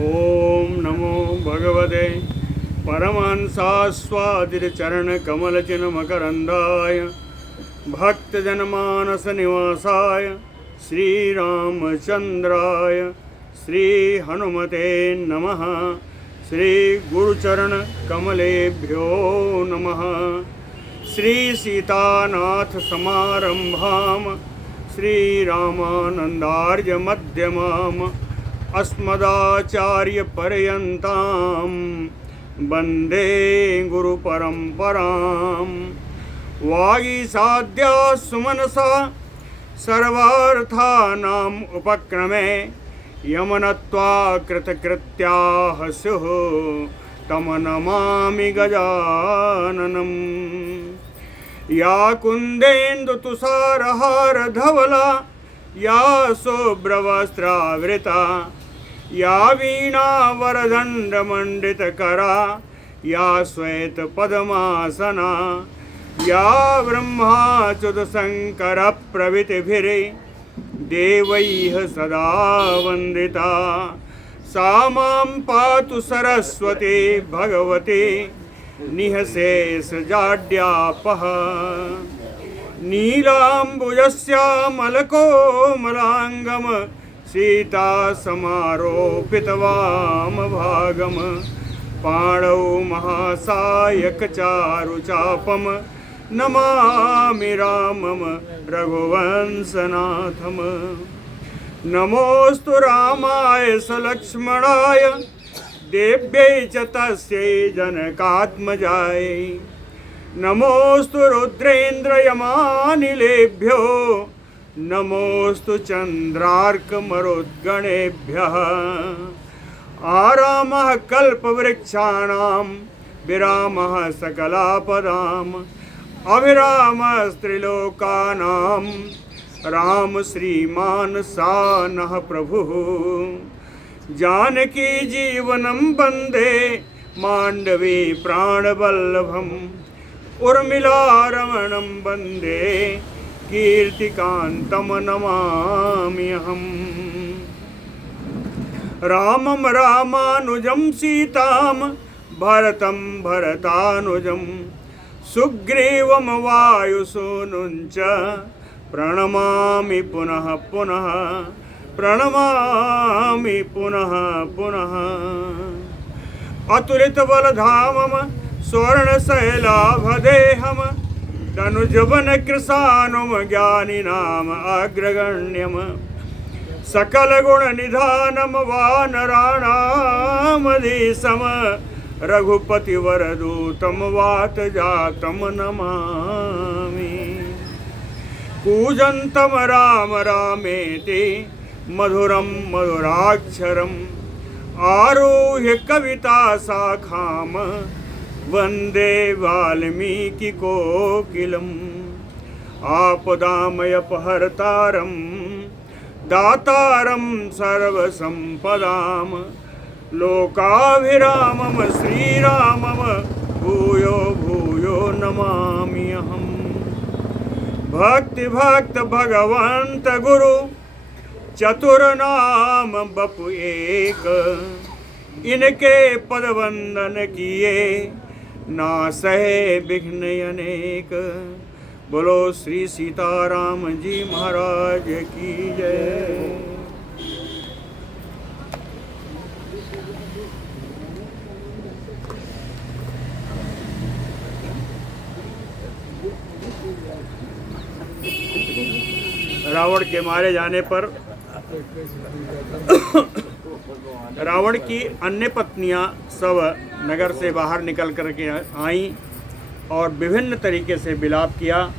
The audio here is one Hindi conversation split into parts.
ओम नमो भगवते परमहंसास्वादितचरणकमलचिन्मकरन्दाय भक्तजनमानसनिवासाय श्रीरामचन्द्राय श्रीहनुमते नमः। श्रीगुरुचरणकमलेभ्यो नमः। श्रीसीतानाथसमारम्भां श्रीरामानन्दार्यमध्यमाम् अस्मदाचार्यपर्यन्तां वन्दे गुरुपरम्परां। वागीसाद्या सुमनसा सर्वार्थानाम् उपक्रमे यमनत्वा कृतकृत्याः स्युः तं नमामि गजाननम्। या कुन्देन्दुतुषारहारधवला या शुभ्रवस्त्रावृता या वीणावरदण्डमण्डितकरा या श्वेतपद्मासना या ब्रह्माच्युतशङ्करप्रभृतिभिर्देवैः सदा वन्दिता सा मां पातु सरस्वती भगवती निःशेषजाड्यापः। नीलाम्बुजश्यामलकोमलाङ्गं सीतासमारोपितवामभागं पाणौ महासायकचारुचापं नमामि रामं रघुवंशनाथं। नमोऽस्तु रामाय सलक्ष्मणाय देव्यै च तस्यै जनकात्मजायै। नमोऽस्तु रुद्रेन्द्रयमानिलेभ्यो नमोऽस्तु चन्द्रार्कमरुद्गणेभ्यः। आरामः कल्पवृक्षाणां विरामः सकलापदाम् अभिरामस्त्रिलोकानां राम श्रीमान् सानः प्रभुः। जानकी जीवनं वन्दे माण्डवी प्राणवल्लभम् उर्मिलारमणं वन्दे कीर्तिकान्तं नमाम्यहम्। रामं रामानुजं सीतां भरतं भरतानुजं सुग्रीवं वायुसूनुं च प्रणमामि पुनः पुनः प्रणमामि पुनः पुनः। अतुलितबलधामं स्वर्णशैलाभदेहं तनुजवनकृशानुं ज्ञानिनाम् अग्रगण्यं सकलगुणनिधानं वानराणामधीशं रघुपतिवरदूतं वातजातं नमामि। कूजन्तं राम रामेति मधुरं मधुराक्षरम् आरुह्य कविताशाखां वन्दे वाल्मीकिकोकिलम्। आपदामयपहर्तारं दातारं सर्वसम्पदां लोकाभिरामं श्रीरामं भूयो भूयो नमाम्यहम्। भक्तिभक्त भगवन्त गुरु चतुर्नाम बपु एक इनके पद वंदन किए ना सहे विघ्न अनेक। बोलो श्री सीताराम जी महाराज की जय। रावण के मारे जाने पर रावण की अन्य पत्नियां सब नगर से बाहर निकल करके आईं और विभिन्न तरीके से विलाप किया।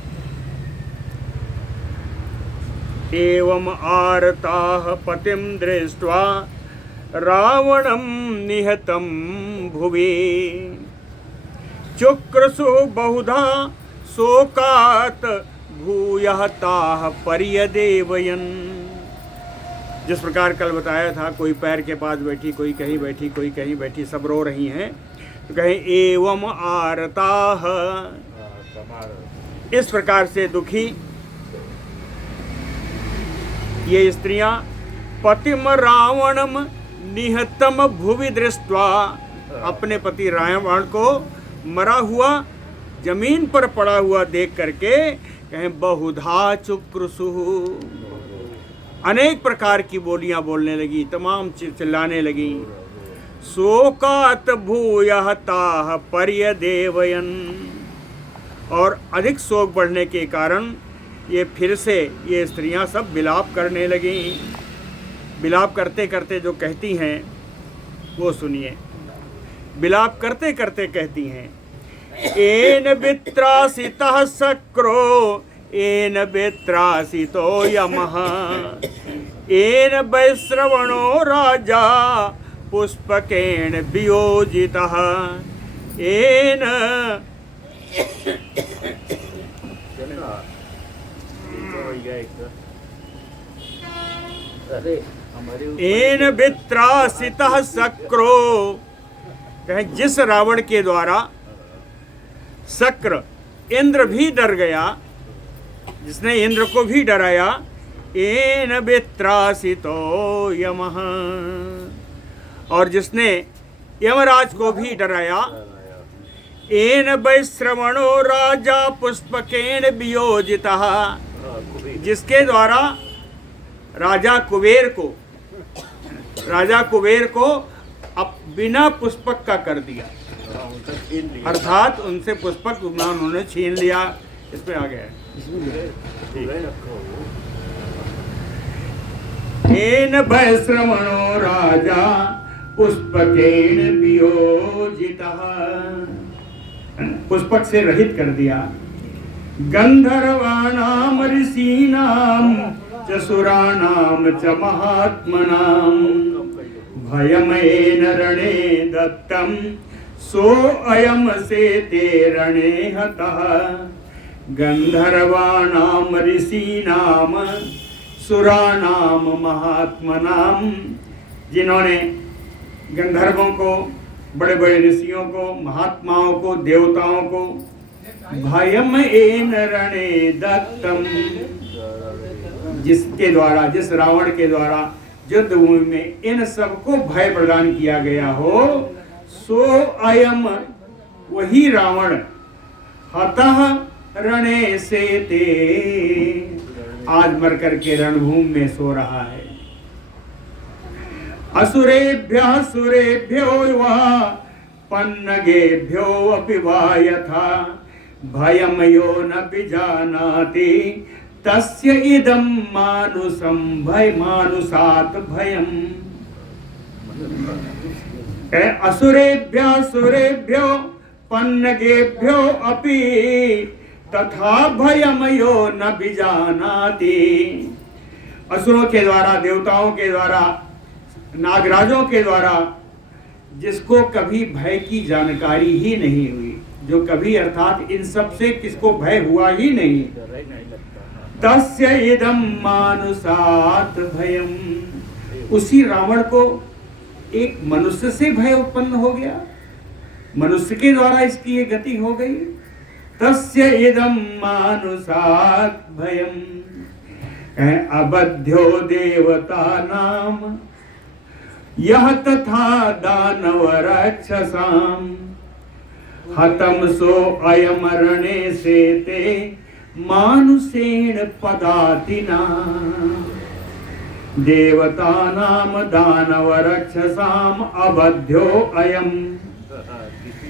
एवं आरताः पतिं दृष्ट्वा रावणं निहतं भुवि चुक्रसु बहुधा शोकात् भूयः ताः पर्यदेवयन्। जिस प्रकार कल बताया था, कोई पैर के पास बैठी, कोई कहीं बैठी, कोई कहीं बैठी, सब रो रही हैं। तो कहें एवं आरताः, इस प्रकार से दुखी ये स्त्रियां पतिम रावणम निहतम भुवि दृष्ट्वा, अपने पति रावण को मरा हुआ जमीन पर पड़ा हुआ देख करके कहें बहुधा चुक्रुसुः, अनेक प्रकार की बोलियां बोलने लगी, तमाम चिल्लाने लगी। शोकात भूयः ताः पर्यदेवयन्, और अधिक शोक बढ़ने के कारण ये फिर से ये स्त्रियां सब विलाप करने लगी। विलाप करते करते जो कहती हैं वो सुनिए। विलाप करते करते कहती हैं, एन वित्रासितः शक्रो एन वित्रासितो यमः, एन वैश्रवणो राजा पुष्पकेण वियोजितः, एन एन वित्रासितः शक्रो, कहें जिस रावण के द्वारा शक्र इंद्र भी डर गया, जिसने इंद्र को भी डराया, एन वित्रासितो यमः, और जिसने यमराज को भी डराया, एन वैश्रवणो राजा पुष्पकेण वियोजितः, जिसके द्वारा राजा कुबेर को अब बिना पुष्पक का कर दिया, अर्थात उनसे पुष्पक उन्होंने छीन लिया। इस पे आ गया एन वैश्रवणो राजा पुष्पकेण वियोजितः, पुष्पक से रहित कर दिया। गंधर्वाणाम ऋषीणाम च सुराणाम च महात्मनाम, भयमेन रणे दत्तम सो अयम से ते रणे हतः, गंधर्वाणाम ऋषीणाम सुराणाम महात्मनाम, जिन्होंने गंधर्वों को, बड़े बड़े ऋषियों को, महात्माओं को, देवताओं को, भयम एन रणे दत्तम, जिसके द्वारा, जिस रावण के द्वारा युद्ध भूमि में इन सबको भय प्रदान किया गया हो, सो अयम, वही रावण, हतः रणे से ते, आज मर करके रणभूमि में सो रहा है। असुरेभ्यः सुरेभ्यो वा पन्नगेभ्यो अपि वा यथा, भयम यो न विजानाति तस्य इदं मानुषं भय मानुषात् भयम्। असुरेभ्यः सुरेभ्यो पन्नगेभ्यो अपि तथा भयम यो न विजानाति, असुरों के द्वारा, देवताओं के द्वारा, नागराजों के द्वारा, जिसको कभी भय की जानकारी ही नहीं हुई, जो कभी अर्थात इन सब से किसको भय हुआ ही नहीं, तस्य इदं मानुषात् भयम, उसी रावण को एक मनुष्य से भय उत्पन्न हो गया, मनुष्य के द्वारा इसकी ये गति हो गई। तस्य इदं मानुषात् भयम, अबध्यो देवता नाम यह तथा दानव राक्षसाम, हतम सो अयम रणे से ते मानुषेण पदातिना, देवतानाम दानव राक्षसाम अबध्यो अयम,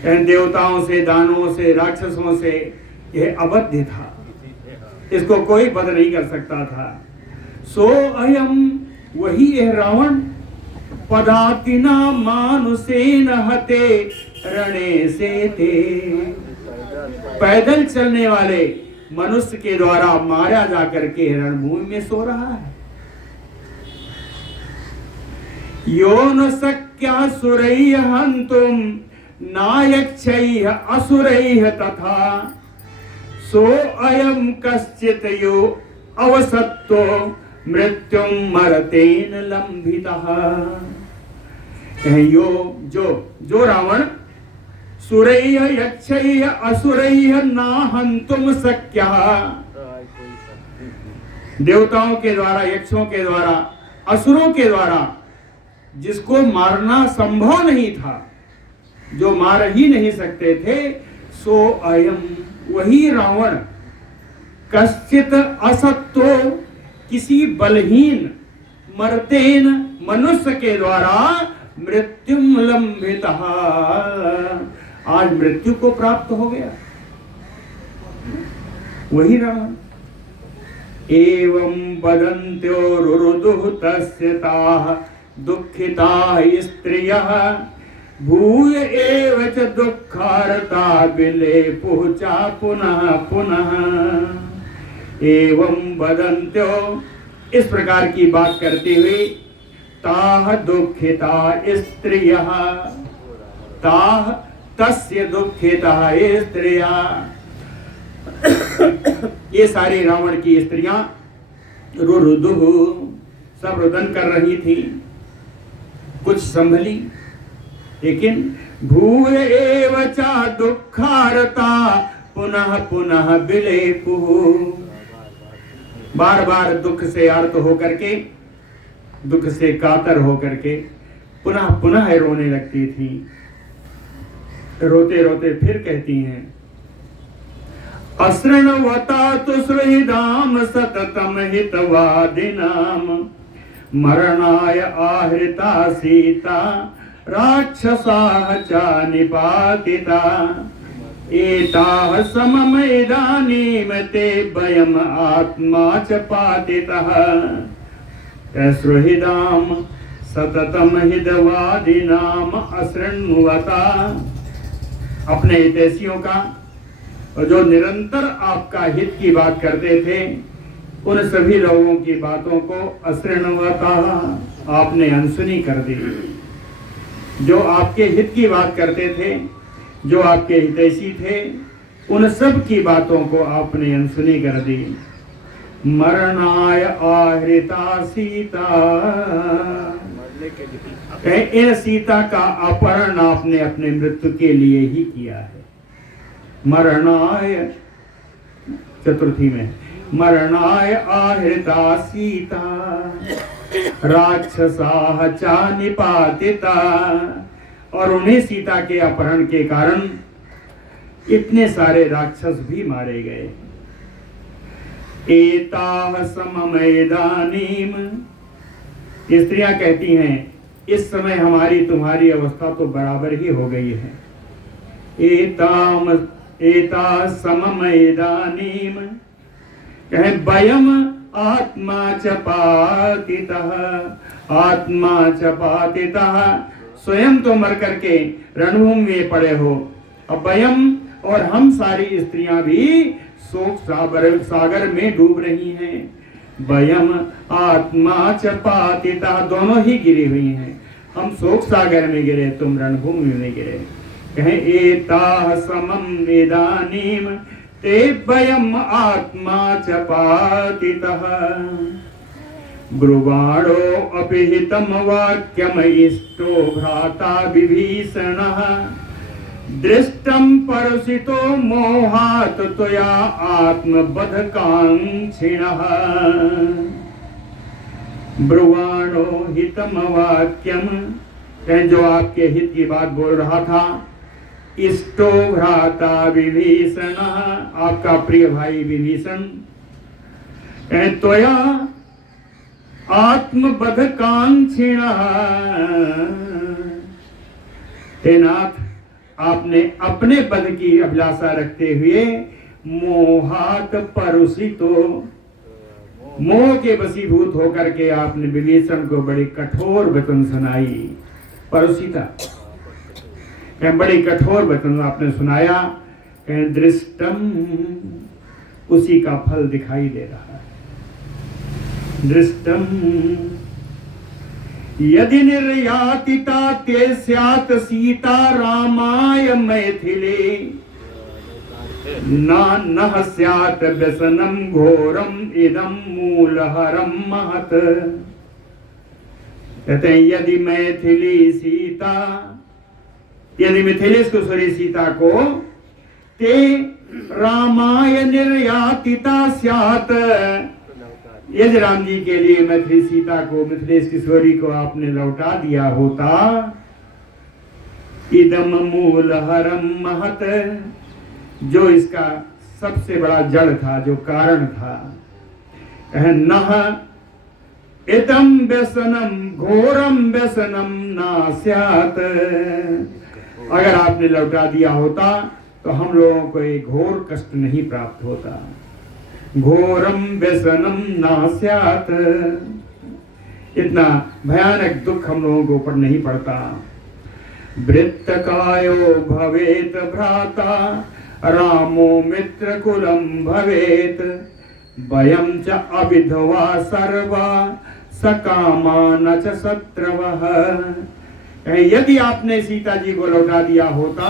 देवताओं से, दानवों से, राक्षसों से यह अबध्य था, इसको कोई बध नहीं कर सकता था। सो अयम, वही यह रावण, पदातिना मानुषेन हते रणे से ते, पैदल चलने वाले मनुष्य के द्वारा मारा जाकर के रणभूमि में सो रहा है। यो न शक्यः सुरैः हन्तुं नायक्षैः असुरैः तथा, सो अयम कश्चित् यो अवसत्तो मृत्युं मरतेन लंभितः। यो जो रावण सुरैः यक्षैः असुरैः न हन्तुं शक्यः, देवताओं के द्वारा, यक्षों के द्वारा, असुरों के द्वारा जिसको मारना संभव नहीं था, जो मार ही नहीं सकते थे, सो अयम, वही रावण, कश्चित असत्तो, किसी बलहीन मर्तेन, मनुष्य के द्वारा मृत्युम लंबित, आज मृत्यु को प्राप्त हो गया, वही रावण। एवं वदन्त्यो रुरुदुः तस्य ताः दुःखिताः स्त्रियः, भूय एव च दुःखार्ता विलेपुः च पुनः पुनः। एवं वदन्त्यो, इस प्रकार की बात करते हुए, ताः दुःखिता स्त्रियः, ताः तस्य दुःखिता स्त्रियः, ये सारी रावण की स्त्रियां रुरुदुः, सब रुदन कर रही थी, कुछ संभली, लेकिन भूय एव च दुःखार्ता पुनः पुनः विलेपुः, बार बार दुख से आर्त होकर के, दुख से कातर होकर के पुनः पुनः रोने लगती थी। रोते रोते फिर कहती हैं, असृणवता तु सुहृदाम सततम हितवादिनाम, मरणाय आहृता सीता राक्षसाः च निपातिता, एताः समम इदानीं ते वयम् आत्मा च पातितः, सुहृदाम सततम हितवादिनाम असृण्वता, अपने हितैषियों का और जो निरंतर आपका हित की बात करते थे, उन सभी लोगों की बातों को असृण्वता, आपने अनसुनी कर दी। जो आपके हित की बात करते थे, जो आपके हितैषी थे, उन सब की बातों को आपने अनसुनी कर दी। मरणाय आहृता सीता, इन सीता का अपहरण आपने अपने मृत्यु के लिए ही किया है। मरणाय, चतुर्थी में, मरणाय आहृता सीता राक्षसाः च निपातिता, और उन्हें सीता के अपहरण के कारण इतने सारे राक्षस भी मारे गए। एताः समम इदानीम, स्त्रियां कहती हैं, इस समय हमारी तुम्हारी अवस्था तो बराबर ही हो गई है। एता समम इदानीम, कहे वयम आत्मा च पातितः, आत्मा च पातितः, स्वयं तो मर करके रणभूमि में पड़े हो, अब वयम और हम सारी स्त्रियां भी शोक सागर में डूब रही हैं। वयम आत्मा च पातितः, दोनों ही गिरी हुई हैं, हम शोक सागर में गिरे, तुम रणभूमि में गिरे। कहें एताः समम इदानीम ते वयम आत्मा च पातितः, ब्रुवाणो अपि हितं वाक्यम इष्टो भ्राता विभीषणः, दृष्टं परसितो मोहात् त्वया आत्मबधकाङ्क्षिणः, ब्रुवाणो हितं वाक्यम, जो आपके हित की बात बोल रहा था, इष्टो भ्राता विभीषण, आपका प्रिय भाई विभीषण, त्वया आत्मबधकाङ्क्षिणः, हे नाथ, आपने अपने पद की अभिलाषा रखते हुए मोहात परुषितो, मोह के वशीभूत होकर के आपने विभीषण को बड़ी कठोर वचन सुनाई। परुषिता, बड़ी कठोर वचन आपने सुनाया। दृष्टम, उसी का फल दिखाई दे रहा है। दृष्टम यदि निर्यातिता ते स्यात् सीता रामाय मैथिले, नः स्यात् व्यसनम घोरम इदम मूलहरम महत। कहते हैं यदि मैथिली सीता, यदि मिथिलेश्वरी सीता को ते रामाय निर्यातिता स्यात्, यदि राम जी के लिए मैथिली सीता को, मिथिलेश किशोरी को आपने लौटा दिया होता, इदम मूल हरम महत, जो इसका सबसे बड़ा जड़ था, जो कारण था, नह इदम व्यसनम घोरम व्यसनम नास्यात, अगर आपने लौटा दिया होता तो हम लोगों को एक घोर कष्ट नहीं प्राप्त होता। घोरम व्यसनम नास्यात, इतना भयानक दुख हम लोगों के ऊपर नहीं पड़ता। वृत्तकायो भवेत भ्राता रामो मित्र कुलम भवेत, वयम च अविधवा सर्वा सकामा न च शत्रवः। यदि आपने सीता जी को लौटा दिया होता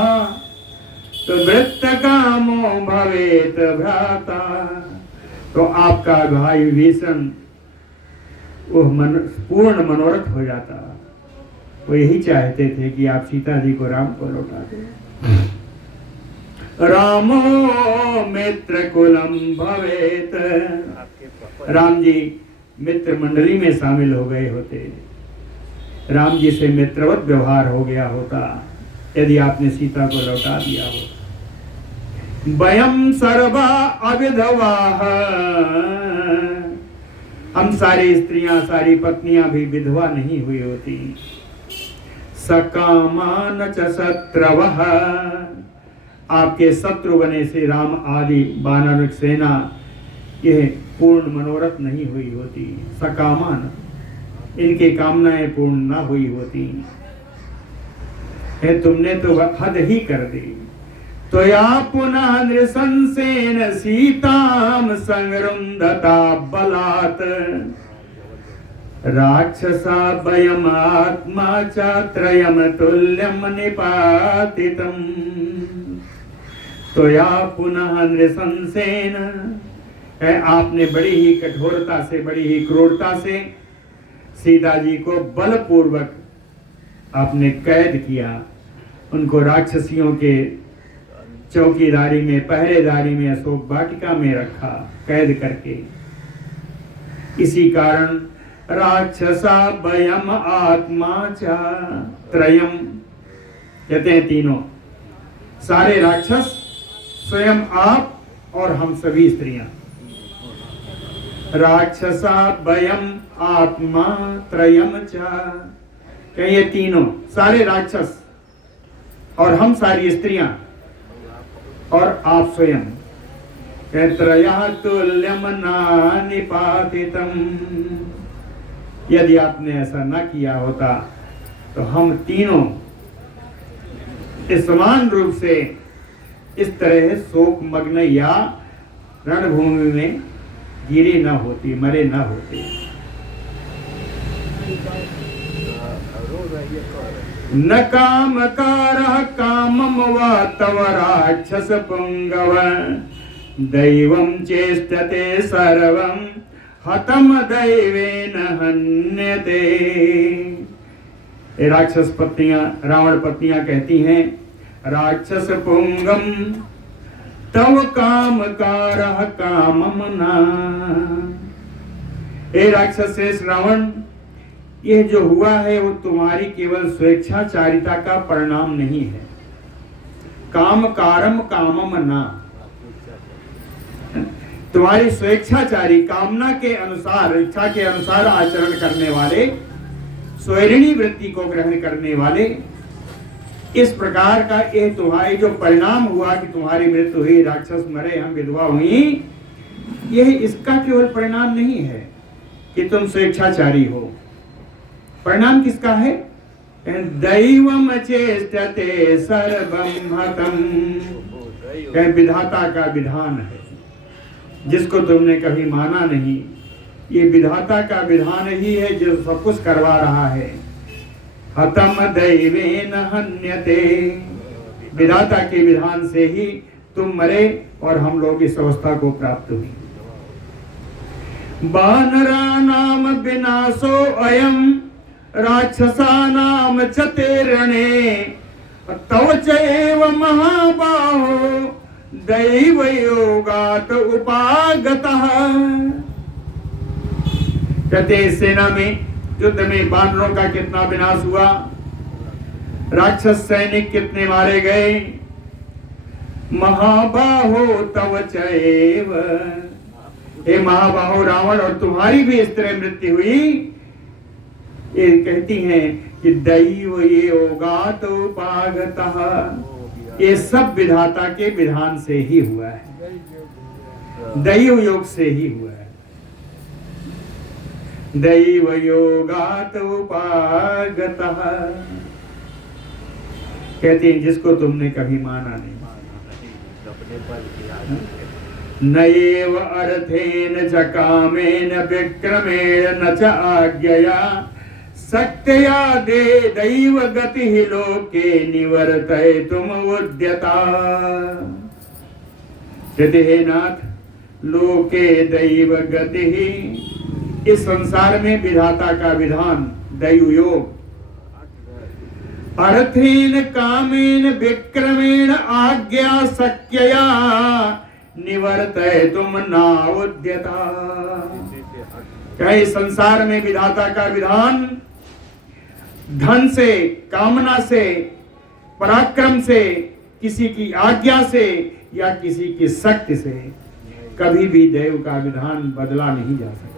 तो वृत्तकामो भवेत भ्राता, तो आपका भाई विभीषण वो पूर्ण मनोरथ हो जाता। वो यही चाहते थे कि आप सीता जी को, राम को लौटा दें। रामो मित्र कुलम भवेत, राम जी मित्र मंडली में शामिल हो गए होते, राम जी से मित्रवत व्यवहार हो गया होता यदि आपने सीता को लौटा दिया हो। वयम सर्वा अविधवाः, हम सारी स्त्रियां, सारी पत्नियां भी विधवा नहीं हुई होती। सकामा न च शत्रवः, आपके शत्रु बने से राम आदि वानर सेना यह पूर्ण मनोरथ नहीं हुई होती। सकामान, इनकी कामनाएं पूर्ण न हुई होती है। तुमने तो हद ही कर दी। तो या पुनः नृशंसेन सीताम संरुंधता बलात्, राक्षसा वयम आत्मा चात्रयम तुल्यम निपातितम। तो या पुनः नृशंसेन, आपने बड़ी ही कठोरता से, बड़ी ही क्रूरता से सीता जी को बलपूर्वक आपने कैद किया, उनको राक्षसियों के चौकीदारी में, पहरेदारी में, अशोक वाटिका में रखा कैद करके। इसी कारण राक्षसा वयम आत्मा च त्रयम, कहते हैं तीनों, सारे राक्षस, स्वयं आप और हम सभी स्त्रियां। राक्षसा वयम आत्मा त्रयम च, ये तीनों, सारे राक्षस और हम सारी स्त्रियां और आप स्वयं। त्रयः तुल्यम न निपातितम, यदि आपने ऐसा न किया होता तो हम तीनों समान रूप से इस तरह शोक मग्न या रणभूमि में गिरे न होती, मरे न होते। न कामकारः कामम वा तव राक्षस पुंगव, दैवं चेष्टते सर्वं हतम दैवेन हन्यते। राक्षस पत्नियां, रावण पत्नियां कहती हैं, राक्षस पुंगम तव कामकारः कामम ना। हे राक्षस शेष रावण, यह जो हुआ है वो तुम्हारी केवल स्वेच्छाचारिता का परिणाम नहीं है। काम कारम कामम ना, तुम्हारी स्वेच्छाचारी, कामना के अनुसार, इच्छा के अनुसार आचरण करने वाले, स्वैरिणी वृत्ति को ग्रहण करने वाले, इस प्रकार का यह तुम्हारी जो परिणाम हुआ कि तुम्हारी मृत्यु हुई, राक्षस मरे, हम विधवा हुई, यह इसका केवल परिणाम नहीं है कि तुम स्वेच्छाचारी हो। परिणाम किसका है? दैवम चेष्टते सर्वं हतम, विधाता का विधान है जिसको तुमने कभी माना नहीं। ये विधाता का विधान ही है जो सब कुछ करवा रहा है। हतम दैवेन हन्यते, विधाता के विधान से ही तुम मरे और हम लोग इस अवस्था को प्राप्त हुई। वानराणाम विनाशो अयम राक्षसानाम चतेरणे, तव च एव महाबाहो दैव योगात उपागतः। कहते हैं इस सेना में युद्ध में बानरों का कितना विनाश हुआ, राक्षस सैनिक कितने मारे गए। महाबाहो तव चैव, हे महाबाहो रावण, और तुम्हारी भी इस तरह मृत्यु हुई। ये कहती हैं कि दैव ये योगात उपागतः, ये सब विधाता के विधान से ही हुआ है, दैव योग से ही हुआ है। दैव योगात उपागतः, कहते हैं जिसको तुमने कभी माना नहीं। नएव अर्थेन च कामेन विक्रमेण न च आज्ञया सत्यया दे दैव गति लोके निवर्तय तुम उद्यता। कहते हे नाथ, लोके दैव गति, इस संसार में विधाता का विधान दैव योग, अर्थेन कामेन विक्रमेण आज्ञा शक्यया निवर्तय तुम ना उद्यता। कहे संसार में विधाता का विधान धन से, कामना से, पराक्रम से, किसी की आज्ञा से या किसी की शक्ति से कभी भी देव का विधान बदला नहीं जा सकता।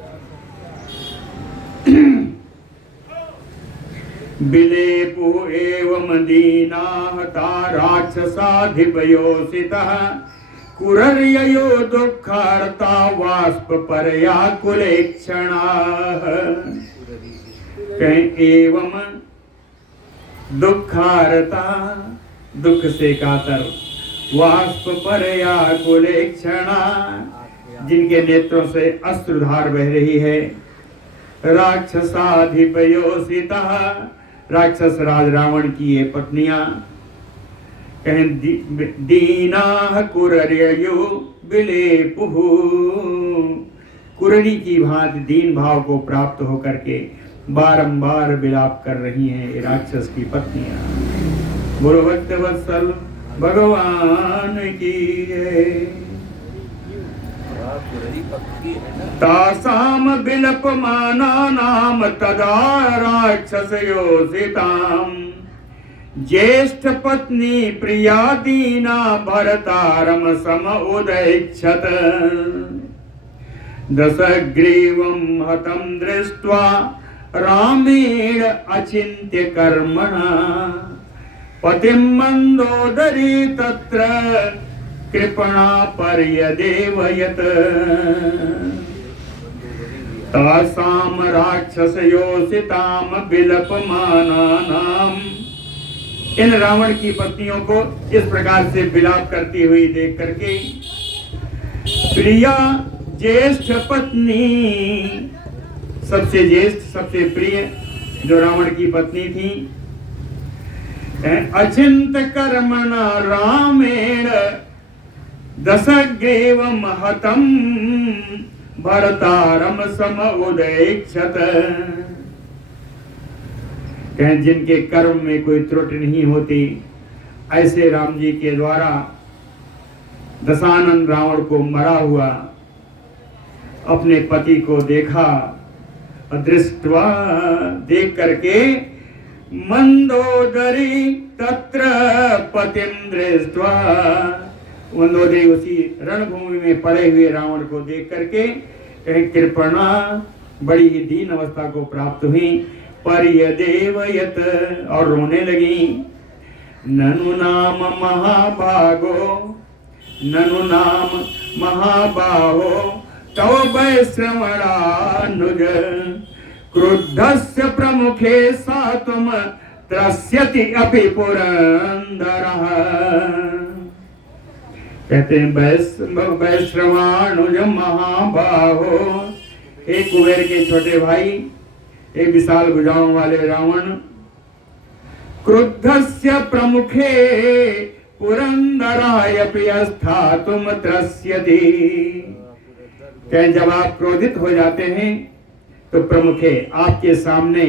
विलेपु एवं दीनाः ता राक्षसाधिपयोषितः कुरर्ययो दुःखार्ता वाष्प परया कुलेक्षणाः। एवं दुःखार्ता, दुख से कातर, वाष्प परया कुलेक्षणा, जिनके नेत्रों से अश्रुधार बह रही है। राक्षसाधिपयोषितः, राक्षस राज रावण की ये पत्नियां, कहें दीनाः कुरर्ययो विलेपुः, कुररी की भांति दीन भाव को प्राप्त होकर के बारंबार विलाप कर रही हैं ये राक्षस की पत्नियां। बोलो भक्तवत्सल भगवान की है। तासाम विलपमानानाम तदा राक्षसयोषिताम ज्येष्ठ पत्नी प्रिया दीना भरतारम सम उदैक्षत। दशग्रीवं हतं दृष्ट्वा रामेण अचिन्त्य कर्मणा पतिं मंदोदरी तत्र कृपणा पर्यदेवयत्। तासाम राक्षसयोषिताम विलपमानानाम, इन रावण की पत्नियों को इस प्रकार से विलाप करती हुई देख करके प्रिया ज्येष्ठ पत्नी, सबसे ज्येष्ठ सबसे प्रिय जो रावण की पत्नी थी, अचिंत कर्मणा रामेण दशग्रीवं हतं भरतारम सम उदैक्षत। कहें जिनके कर्म में कोई त्रुटि नहीं होती, ऐसे राम जी के द्वारा दशानन रावण को मरा हुआ अपने पति को देखा, दृष्ट्वा देख करके मंदोदरी तत्र पतिं दृष्ट्वा, मंदोदरी उसी रणभूमि में पड़े हुए रावण को देख करके कहीं कृपणा, बड़ी ही दीन अवस्था को प्राप्त हुई, पर्यदेवयत, और रोने लगी। ननु नाम महाभागो, ननु नाम महाबाहो तव वैश्रवणानुज क्रुद्धस्य प्रमुखे सा तुम त्रस्यति अपि पुरंदरः। कहते हैं वैश्रवाणुज महाबाहो, एक कुबेर के छोटे भाई, एक विशाल भुजाओं वाले रावण, क्रुद्धस्य प्रमुखे पुरंदरायपि स्थातुम त्रस्यति। कहें जब आप क्रोधित हो जाते हैं तो प्रमुखे, आपके सामने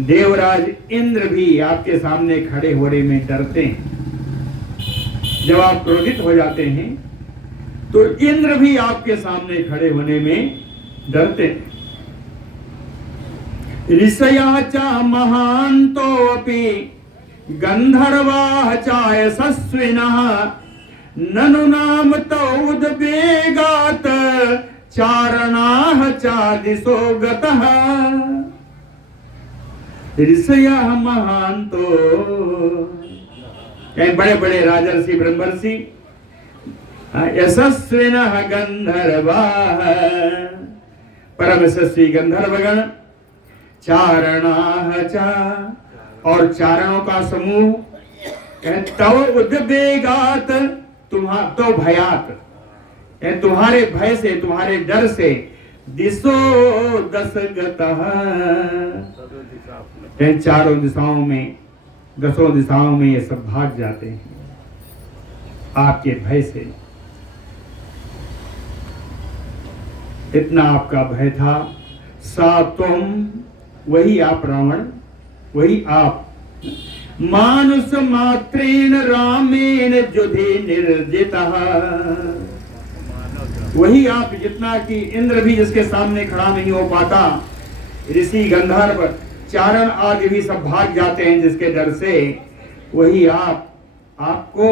देवराज इंद्र भी आपके सामने खड़े होने में डरते हैं। जब आप क्रोधित हो जाते हैं तो इंद्र भी आपके सामने खड़े होने में डरते हैं। ऋषया च महान्तोऽपि गन्धर्वाः च यशस्विनः ननु नाम तौ उद्वेगात् चारणाः च दिशो गतः। ऋषयः महान्तो, बड़े बड़े राजर्षि ब्रह्मर्षि, यशस्विनः गंधर्वाः, परम यशस्वी गंधर्वगण, चारणाः च, और चारणों का समूह, तव उद्वेगात, तो भयात, तुम्हारे भय से, तुम्हारे डर से, दिशो दस गतः, चारों दिशाओं में, दसों दिशाओं में ये सब भाग जाते हैं आपके भय से। इतना आपका भय था। सा तुम, वही आप रावण, वही आप, मानुष मात्रेण रामेण युधे निर्जितः, वही आप जितना कि इंद्र भी जिसके सामने खड़ा नहीं हो पाता, ऋषि गंधर्व चारण आदि भी सब भाग जाते हैं जिसके डर से, वही आपको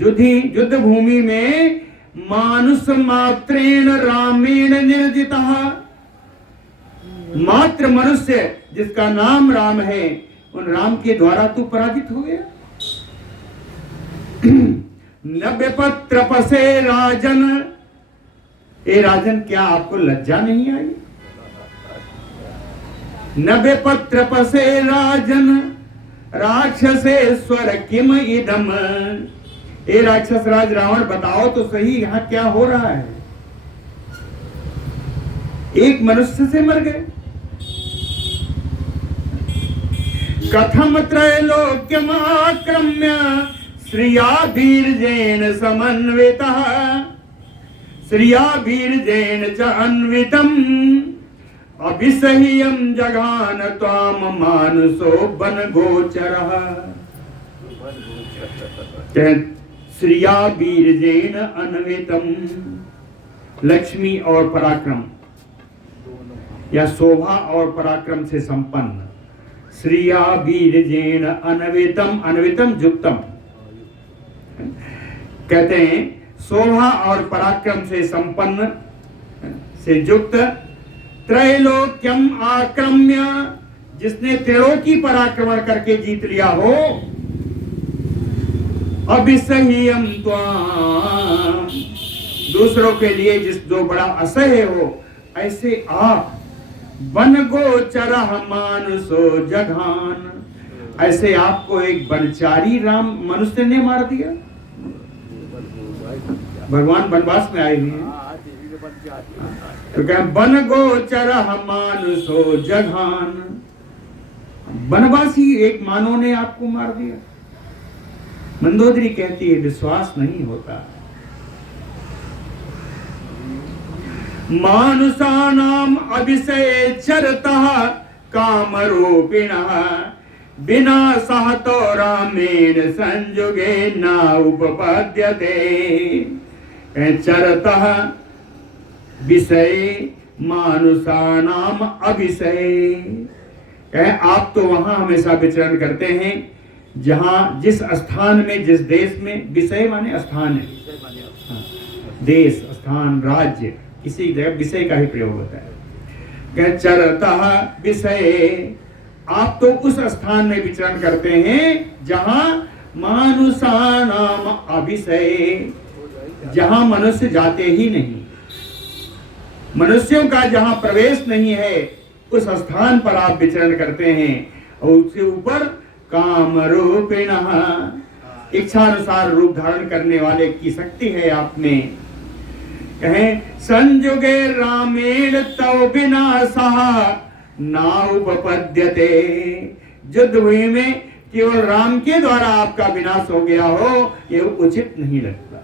युद्ध भूमि में मानुष मात्रेण रामेण निर्जितः, मात्र मनुष्य जिसका नाम राम है, उन राम के द्वारा तू पराजित हो गया। नभ्य पत्र पसे राजन, ए राजन क्या आपको लज्जा नहीं आई? नभ्य पत्र पसे राजन राक्षसेश्वर किम इदम, ए राक्षस राज रावण बताओ तो सही यहाँ क्या हो रहा है? एक मनुष्य से मर गए। कथम त्रैलोक्यम आक्रम्य श्रिया बीर्जेन समन्वितः, श्रिया बीर्जेन च अन्वितम् अभिसह्यम जघान त्वाम मानुषो बन गोचरः। श्रिया बीर्जेन अन्वितम, लक्ष्मी और पराक्रम या शोभा और पराक्रम से संपन्न, श्रिया बीर्जेन अन्वितम, अन्वितम युक्तम, कहते हैं शोभा और पराक्रम से संपन्न, से युक्त, त्रैलोक्यम आक्रम्य, जिसने त्रिलोकी पराक्रमण करके जीत लिया हो, अभिसह्यम त्वाम, दूसरों के लिए जो बड़ा असह्य हो, ऐसे आप वन गोचरः मानुषो जघान, ऐसे आपको एक वनचारी राम मनुष्य ने मार दिया। भगवान वनवास में आए हुए हैं तो क्या वन गोचरः मानुषो जघान, वनवासी एक मानव ने आपको मार दिया। मंदोदरी कहती है विश्वास नहीं होता। मानुषाणाम अभिषय चरतः कामरूपिणः बिना सहतो रामेण संयुगे न उपपद्यते। चरतः विषय मानुषाणाम अभिषय, आप तो वहां हमेशा विचरण करते हैं जहां जिस स्थान में, जिस देश में, विषय माने स्थान है, देश, स्थान, राज्य, किसी जगह विषय का ही प्रयोग होता है। चरतः विषय, आप तो उस स्थान में विचरण करते हैं जहां मानुषाणाम अभिषय, जहां मनुष्य जाते ही नहीं, मनुष्यों का जहां प्रवेश नहीं है, उस स्थान पर आप विचरण करते हैं। और उसके ऊपर काम रूपिणः, इच्छानुसार रूप धारण करने वाले की शक्ति है आप में। कहें संयुगे रामेण तव विनाशः ना उपपद्यते, युद्ध भूमि में केवल राम के द्वारा आपका विनाश हो गया हो, ये उचित नहीं लगता।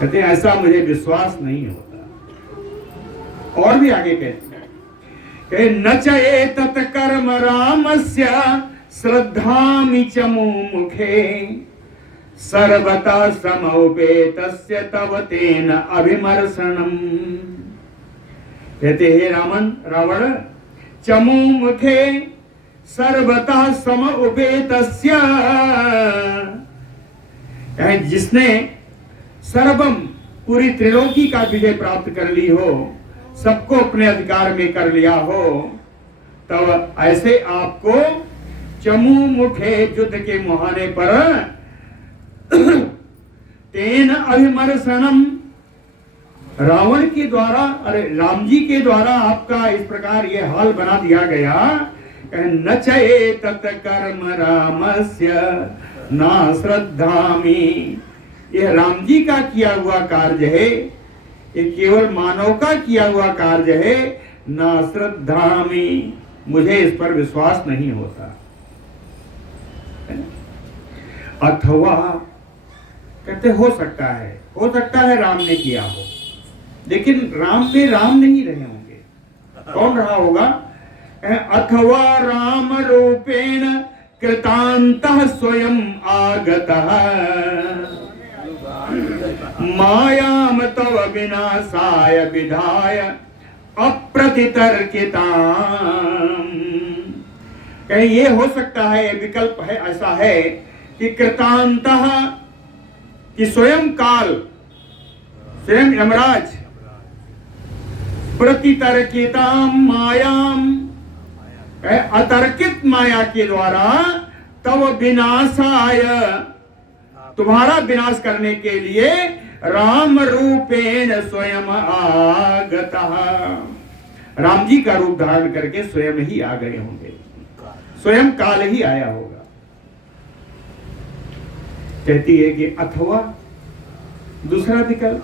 कहते हैं ऐसा मुझे विश्वास नहीं होता। और भी आगे कहते हैं न च एतत् कर्म रामस्य श्रद्धामि च मुमुखे सर्वतः समोपेतस्य तव तेन अभिमर्शनम्। कहते हैं रावण, चमूमुखे सर्वतः सम उपेतस्य, जिसने सर्वम पूरी त्रिलोकी का विजय प्राप्त कर ली हो, सबको अपने अधिकार में कर लिया हो, तब ऐसे आपको चमूमुखे युद्ध के मुहाने पर तेन अभिमर्शनम, रावण के द्वारा, अरे राम जी के द्वारा आपका इस प्रकार ये हाल बना दिया गया। न चेतत कर्म रामस्य ना श्रद्धामि, यह राम जी का किया हुआ कार्य है, ये केवल मानव का किया हुआ कार्य है। ना श्रद्धामि, मुझे इस पर विश्वास नहीं होता। अथवा कहते हो सकता है राम ने किया हो, लेकिन राम में राम नहीं रहे होंगे। कौन रहा होगा? अथवा राम रूपेण कृतांतः स्वयं आगतः मायाम तव विनाशाय विधाय अप्रतितर्किताम। कहीं ये हो सकता है, विकल्प है, ऐसा है कि कृतांतः, कि स्वयं काल, स्वयं यमराज, प्रतितर्किताम मायाम, अतर्कित माया के द्वारा तव विनाशाय, तुम्हारा विनाश करने के लिए राम रूपेण स्वयं आगतः, राम जी का रूप धारण करके स्वयं ही आ गए होंगे, स्वयं काल ही आया होगा। कहती है कि अथवा दूसरा विकल्प,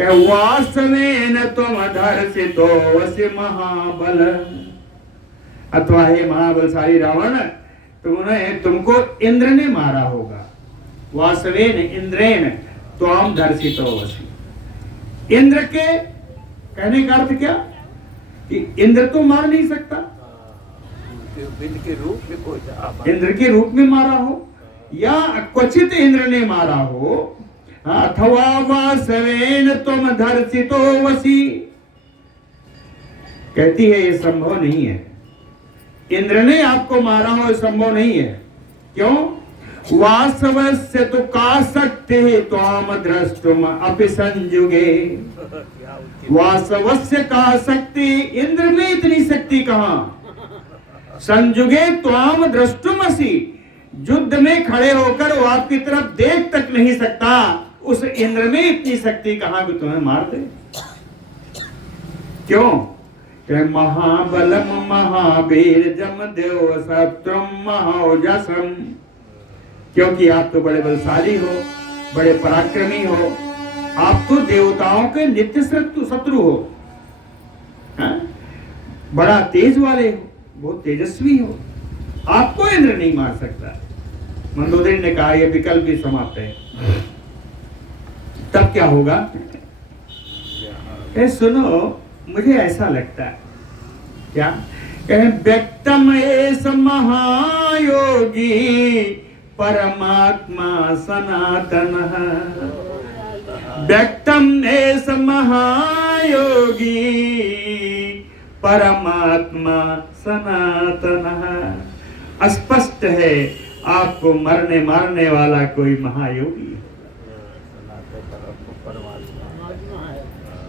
वास्तवेन तुम धर्षितो वसि महाबल, अथवा हे महाबलशाली रावण, तुमको इंद्र ने मारा होगा। वासवेन इंद्रेण त्वाम धर्षितो वसि, इंद्र के कहने का अर्थ क्या कि इंद्र तो मार नहीं सकता, इंद्र के रूप में मारा हो या क्वचित इंद्र ने मारा हो। अथवा वासवेन तुम धर्षितो वसि, कहती है ये संभव नहीं है, इंद्र ने आपको मारा हो, संभव नहीं है। क्यों? वासवस्य तो का शक्ति त्वाम द्रष्टुम अपि संयुगे, वासवस्य का शक्ति, इंद्र में इतनी शक्ति कहां? संयुगे त्वाम द्रष्टुमसि, युद्ध में खड़े होकर वो आपकी तरफ देख तक नहीं सकता, उस इंद्र में इतनी शक्ति कहां कि तुम्हें मार दे। क्यों? महाबलम महावीर जमदेव शत्रुम महाओजसम, क्योंकि आप तो बड़े बलशाली हो, बड़े पराक्रमी हो, आप तो देवताओं के नित्य शत्रु हो, बड़ा तेज वाले हो, बहुत तेजस्वी हो, आपको इंद्र नहीं मार सकता। मंदोदरी ने कहा यह विकल्प भी समाप्त है। तब क्या होगा? सुनो, मुझे ऐसा लगता है, क्या व्यक्तम एस महायोगी परमात्मा सनातन, व्यक्तम एस महायोगी परमात्मा सनातन, स्पष्ट है आपको मरने मारने वाला कोई महायोगी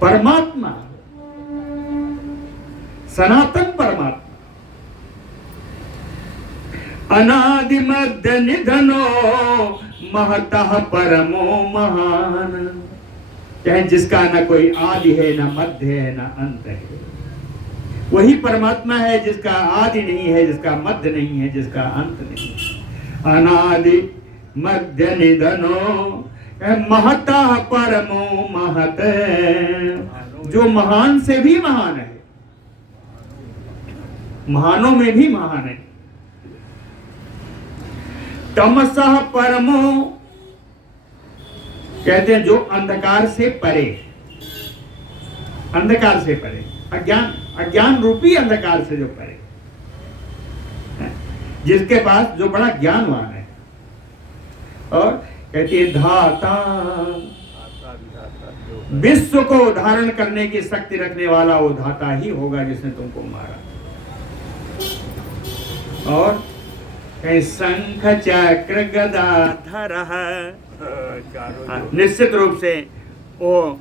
परमात्मा, सनातन परमात्मा, अनादि मध्य निधनो महतः परमो महान, चाहे जिसका न कोई आदि है, न मध्य है, न अंत है, वही परमात्मा है जिसका आदि नहीं है, जिसका मध्य नहीं है, जिसका अंत नहीं है। अनादि मध्य निधनो महतः परमो महत, जो महान से भी महान है, महानों में भी महान है। तमसः परमो, कहते हैं जो अंधकार से परे, अंधकार से परे, अज्ञान रूपी अंधकार से जो परे, जिसके पास जो बड़ा ज्ञानवान है। और कहती है धाता, विश्व को धारण करने की शक्ति रखने वाला वो धाता ही होगा जिसने तुमको मारा। और कहीं शंख चक्र गदाधर, निश्चित रूप से वो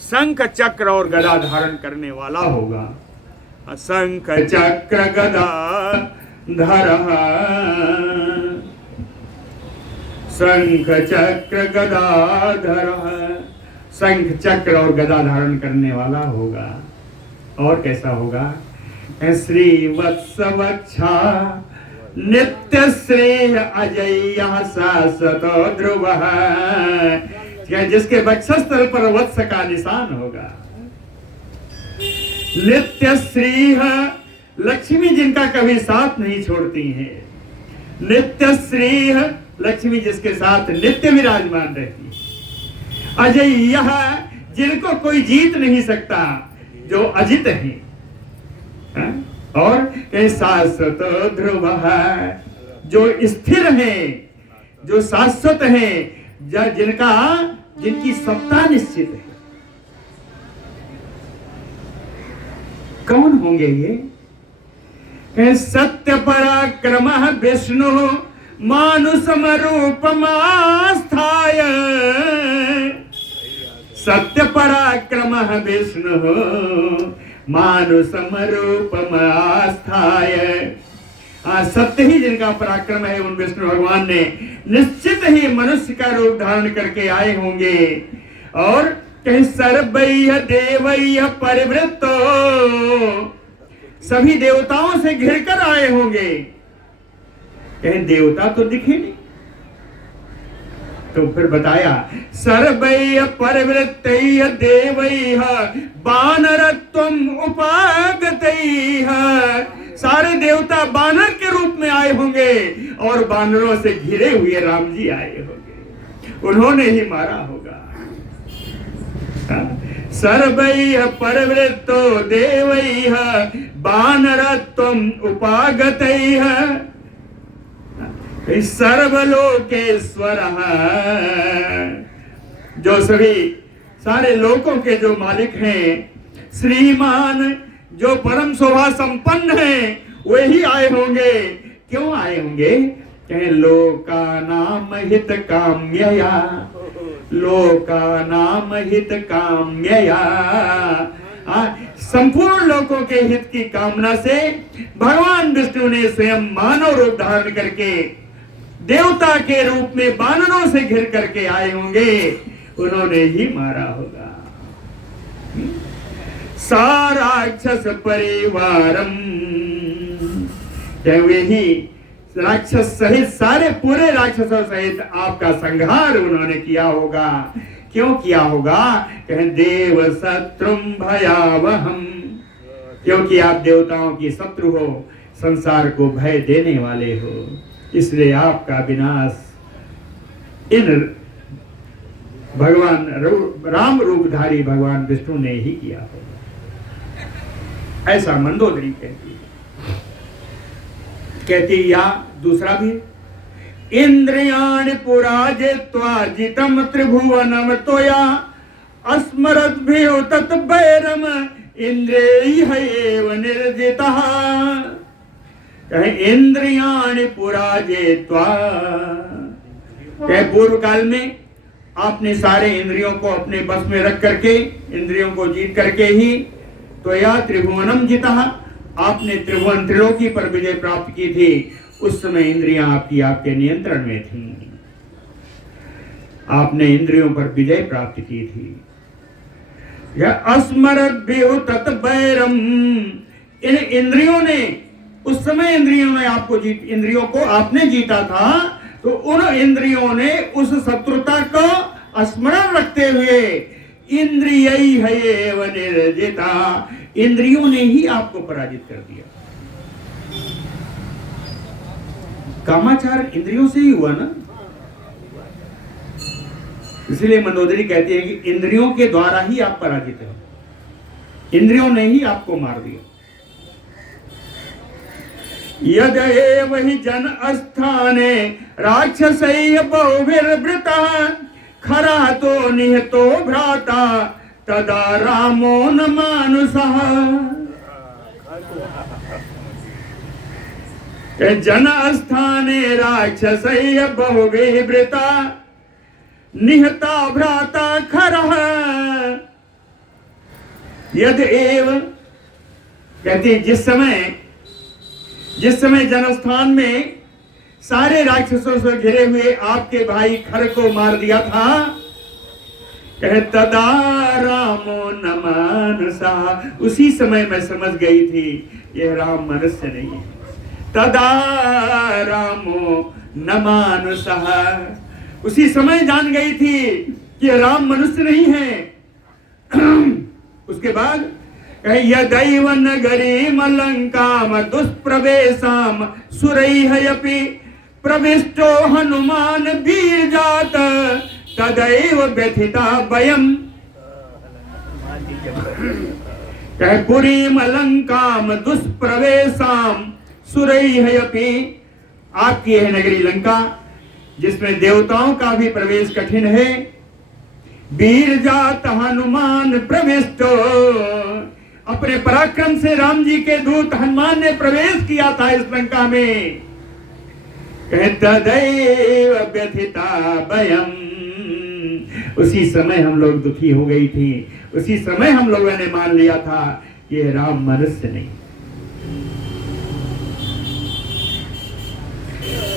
शंख चक्र और गदा धारण करने वाला होगा। शंख चक्र गदाधर, शंख चक्र गदाधर, शंख चक्र और गदा धारण करने वाला होगा। और कैसा होगा? श्री वत्सवक्षा नित्य श्रेय अजय शाश्वत ध्रुव, जिसके वक्षस्थल पर वत्स का निशान होगा। नित्य श्री, लक्ष्मी जिनका कभी साथ नहीं छोड़ती हैं। नित्य श्री, लक्ष्मी जिसके साथ नित्य विराजमान रहती है। अजय, यह जिनको कोई जीत नहीं सकता, जो अजित हैं। और शाश्वत ध्रुव, जो स्थिर हैं, जो शाश्वत हैं, जिनकी सत्ता निश्चित है। कौन होंगे ये? सत्य पराक्रम विष्णु मानुषम रूपमास्थाय, सत्य पराक्रम विष्णु मानुषम रूपमास्थाय। सत्य ही जिनका पराक्रम है, उन विष्णु भगवान ने निश्चित ही मनुष्य का रूप धारण करके आए होंगे। और कहीं सर्वैः देवैः परिवृत्तो, सभी देवताओं से घिर कर आए होंगे। कहीं देवता तो दिखे नहीं, तो फिर बताया सर्वैः परिवृत्तैः देवैः वानरत्वम् उपागतैः, सारे देवता वानर के रूप में आए होंगे और वानरों से घिरे हुए राम जी आए होंगे, उन्होंने ही मारा होगा। सर्वैः परिवृत्तो देवैः वानरत्वम् उपागतैः सर्वलोकेश्वर, जो सभी सारे लोकों के जो मालिक हैं, श्रीमान, जो परम शोभा संपन्न हैं, वही आए होंगे। क्यों आए होंगे? कहे लोका नाम हित काम्यया, लोका नाम हित काम्यया, संपूर्ण लोगों के हित की कामना से भगवान विष्णु ने स्वयं मानव रूप धारण करके देवता के रूप में वानरों से घिर करके आए होंगे, उन्होंने ही मारा होगा। साराक्षस परिवारम, वे ही राक्षस सहित सारे पूरे राक्षसों सहित आपका संहार उन्होंने किया होगा। क्यों किया होगा? कहें देव शत्रुम भयावहम, क्योंकि आप देवताओं की शत्रु हो, संसार को भय देने वाले हो, इसलिए आपका विनाश इन भगवान राम रूपधारी भगवान विष्णु ने ही किया होगा। ऐसा मंदोदरी कहती या दूसरा भी, इंद्रियाणि पुराजित्वा जितम त्रिभुवनम तोया अस्मरद्भिः तत् वैरम इंद्रियैः एव निर्जितः। कहे इंद्रियाणि पुराजित्वा, कहे पूर्व काल में आपने सारे इंद्रियों को अपने बस में रख करके, इंद्रियों को जीत करके ही तो या त्रिभुवनम जितः, आपने त्रिभुवन त्रिलोकी पर विजय प्राप्त की थी। उस समय इंद्रियां आपके नियंत्रण में थी, आपने इंद्रियों पर विजय प्राप्त की थी। अस्मरद्भिः तत् वैरम, इन इंद्रियों ने उस समय इंद्रियों को आपने जीता था, तो उन इंद्रियों ने उस शत्रुता को स्मरण रखते हुए इंद्रियैः एव निर्जिता, इंद्रियों ने ही आपको पराजित कर दिया। कामाचार इंद्रियों से ही हुआ ना, इसलिए मंदोदरी कहती है कि इंद्रियों के द्वारा ही आप पराजित हो, इंद्रियों ने ही आपको मार दिया। यद एव हि जन अस्थाने राक्षसैः बहुभिर्वृतः खरा तो निहतो भ्राता तदा रामो न मानुषः। जन स्थाने राक्षसय बहुविवृता निहता भ्राता खरः यद एव। कहते जिस समय जनस्थान में सारे राक्षसों से घिरे हुए आपके भाई खर को मार दिया था, कहे तदा रामो न मानसा, उसी समय मैं समझ गई थी ये राम मनुष्य नहीं है। तदा रामो न मानुषा, उसी समय जान गई थी कि राम मनुष्य नहीं है। उसके बाद यदैव नगरीम लंकाम दुष्प्रवेशाम सुरैः प्रविष्टो हनुमान वीर जात तदैव व्यथिता वयम्। पुरीम लंकाम दुष्प्रवेशाम सुरैः, आपकी है नगरी लंका जिसमें देवताओं का भी प्रवेश कठिन है। वीर जात हनुमान प्रविष्टो, अपने पराक्रम से राम जी के दूत हनुमान ने प्रवेश किया था इस लंका में। तदैव व्यथिता वयम्, उसी समय हम लोग दुखी हो गई थी, उसी समय हम लोगों ने मान लिया था ये राम मनुष्य नहीं।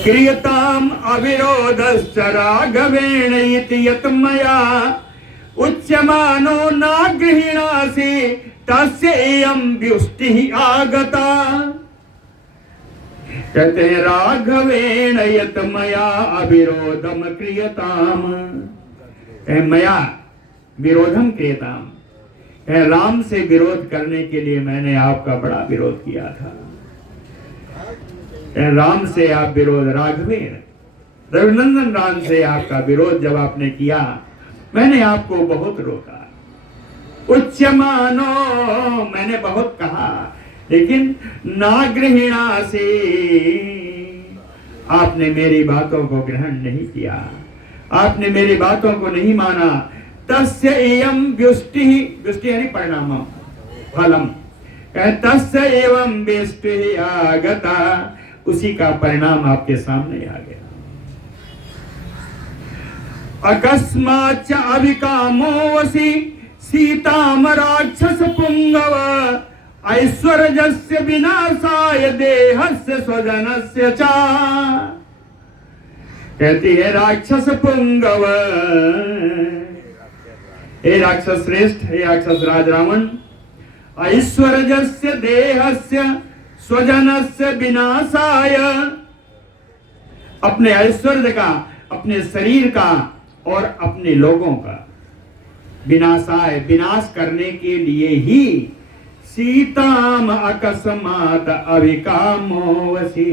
क्रियताम अविरोधश्च राघवेण इति यत् मया उच्यमानो न गृह्णासि तस्य एयं व्युष्टिः आगता। कहते हैं राघवेण यत् मया अविरोधम क्रियताम, मया विरोधम क्रियताम, राम से विरोध करने के लिए मैंने आपका बड़ा विरोध किया था। राम से आप विरोध, राघवेण रघुनंदन राम से आपका विरोध जब आपने किया, मैंने आपको बहुत रोका। उच्यमानो, मैंने बहुत कहा, लेकिन नागृहिणा से आपने मेरी बातों को ग्रहण नहीं किया, आपने मेरी बातों को नहीं माना। तस्य एवं व्युष्टि, व्युष्टि यानी परिणाम फलम, तस्य एवं व्युष्टि आगता, उसी का परिणाम आपके सामने आ गया। अकस्माच्च अविकामोऽसि सीताम राक्षस पुंगव ऐश्वर्यस्य विनाशाय देहस्य स्वजनस्य च। कहती है राक्षस पुंगव, हे राक्षस श्रेष्ठ, हे राक्षस राज रावण, ऐश्वर्यस्य देहस्य स्वजनस्य विनाशाय, अपने ऐश्वर्य का, अपने शरीर का और अपने लोगों का विनाशाय, विनाश करने के लिए ही सीताम अकस्मात अविकामोऽसि,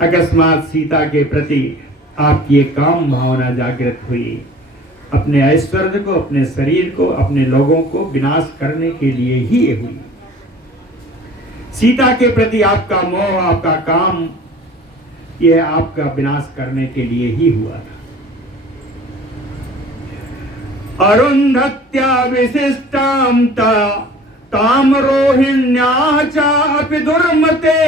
अकस्मात सीता के प्रति आपकी एक काम भावना जागृत हुई। अपने ऐश्वर्य को, अपने शरीर को, अपने लोगों को विनाश करने के लिए ही ये हुई। सीता के प्रति आपका मोह, आपका काम, यह आपका विनाश करने के लिए ही हुआ था। अरुंधत्या विशिष्टाम ताम रोहिण्याः चापि दुर्मते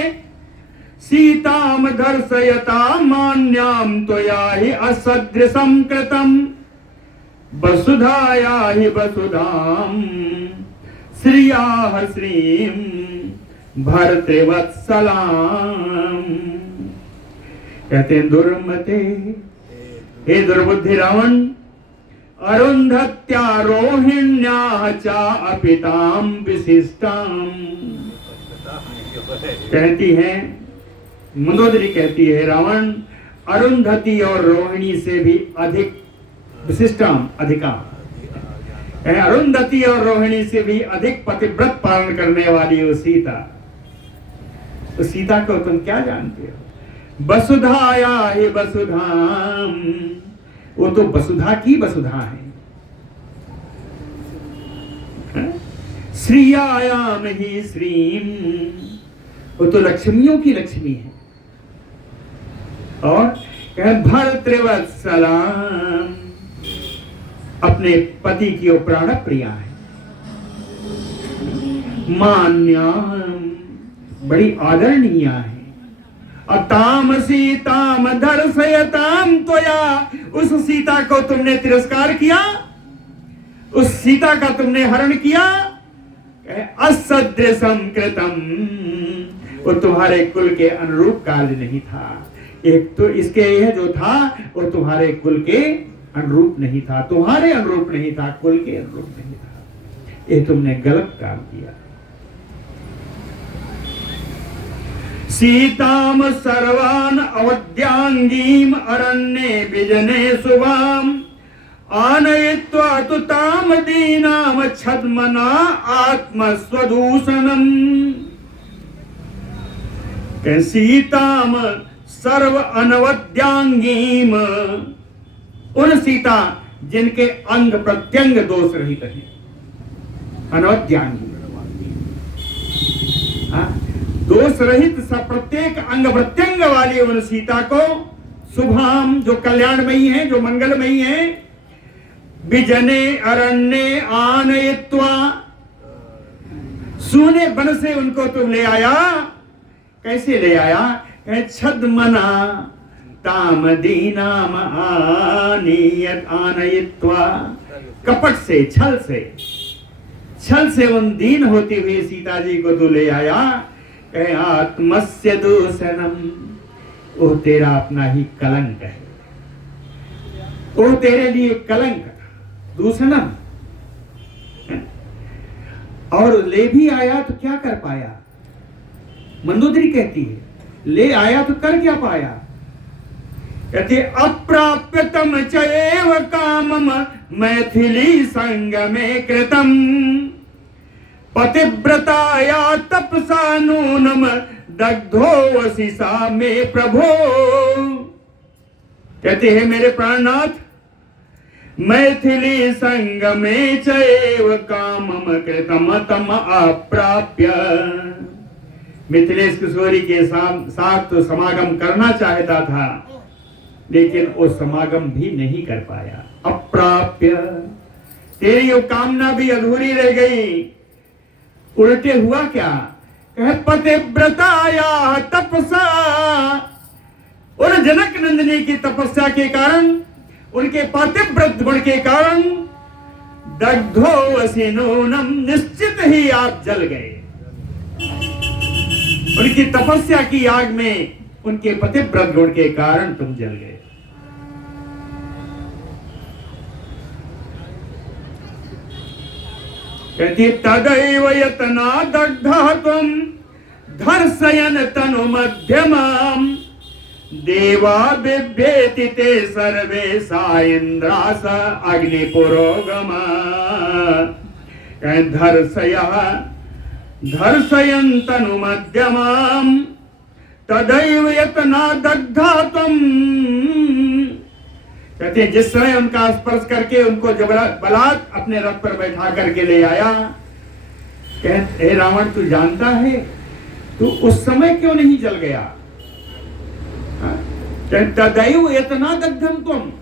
सीताम दर्शयता मान्याम त्वया हि असदृशं कृतम् वसुधाया हि वसुधाम श्रियाः श्रीं भर्तृवत्सलाम। कहते हैं दुर्मते, हे दुर्बुद्धि रावण, अरुंधत्या रोहिण्याः चापि ताम विशिष्टाम। कहती है मंदोदरी, कहती है रावण अरुंधति और रोहिणी से भी अधिक विशिष्टाम, अधिका, अरुंधति और रोहिणी से भी अधिक पतिव्रत पालन करने वाली वो सीता। तो सीता को तुम क्या जानते हो? वसुधाया ही वसुधाम, वो तो वसुधा की वसुधा है। श्रीयायाम ही श्रीम, वो तो लक्ष्मियों की लक्ष्मी है। और भर्तृवत्सलाम, अपने पति की वो प्राण प्रिया है। मान्याम, बड़ी आदरणीय है। अताम सीताम दर्शयताम त्वया, उस सीता को तुमने तिरस्कार किया, उस सीता का तुमने हरण किया। असदृशम कृतम, वो तुम्हारे कुल के अनुरूप कार्य नहीं था। एक तो इसके यह जो था वो तुम्हारे कुल के अनुरूप नहीं था, तुम्हारे अनुरूप नहीं था, कुल के अनुरूप नहीं था। ये तुमने गलत काम किया। सीताम सर्वान अवध्यांगीम अरण्ये विजने शुभाम आनयित्वा तु ताम दीनाम छद्मना आत्मस्वदूषणम। सीताम सर्व अनवद्यांगीम, उन सीता जिनके अंग प्रत्यंग दोष रहित हैं। अनवद्यांगी, दोष रहित सब प्रत्येक अंग प्रत्यंग वाली उन सीता को शुभाम, जो कल्याणमयी है, जो मंगलमयी है। विजने अरण्ये आनयित्वा, सूने वन से उनको तुम ले आया। कैसे ले आया? छद्मना ताम दीनाम आनयित्वा, कपट से, छल से उन दीन होती हुई सीता जी को तू ले आया। आत्मस्य दूषणम, वो तेरा अपना ही कलंक है, वो तेरे लिए कलंक, दूषणम। और ले भी आया तो क्या कर पाया? मंदोदरी कहती है ले आया तो कर क्या पाया? कहती अप्राप्यतम चैव कामम मैथिली संगमे कृतम पतिव्रताया तपसा नूनम दग्धो वशिषा में प्रभो। कहते हैं मेरे प्राणनाथ, मैथिली संगमे चैव कामम कृतम तम अप्राप्य, मिथिलेश किशोरी के साथ तो समागम करना चाहता था, लेकिन वो समागम भी नहीं कर पाया। अप्राप्य, तेरी वो कामना भी अधूरी रह गई। उल्टे हुआ क्या? कहे पतिव्रताया तपसा, उन जनक नंदिनी की तपस्या के कारण, उनके पतिव्रत गुण के कारण, दग्धो वसिनूनम, निश्चित ही आप जल गए। उनकी तपस्या की आग में, उनके पतिव्रत गुण के कारण तुम जल गए। कहती तदैव यतना दग्धः त्वं धर्षयन् तनु मध्यमाम् देवा बिभ्येति ते सर्वे सा इन्द्रास अग्निपुरोगमा। धर्षयन् तनु मध्यमाम् तदैव यतना दग्धः त्वं। कहते हैं जिस समय उनका स्पर्श करके उनको बलात् अपने रथ पर बैठा करके ले आया। कहते हे रावण, तू जानता है तू उस समय क्यों नहीं जल गया? तदैव इतना दग्धम तुम,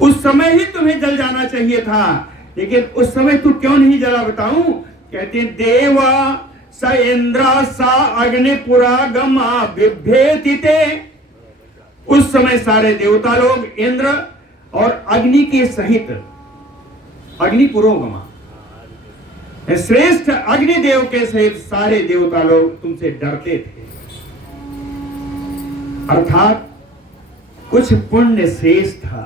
उस समय ही तुम्हें जल जाना चाहिए था, लेकिन उस समय तू क्यों नहीं जला बताऊं? कहते देवा स इंद्रा सा अग्निपुरागमा बिभ्येति ते। उस समय सारे देवता लोग इंद्र और अग्नि के सहित, अग्निपुरोगमा, श्रेष्ठ अग्निदेव के सहित सारे देवता लोग तुमसे डरते थे। अर्थात कुछ पुण्य शेष था,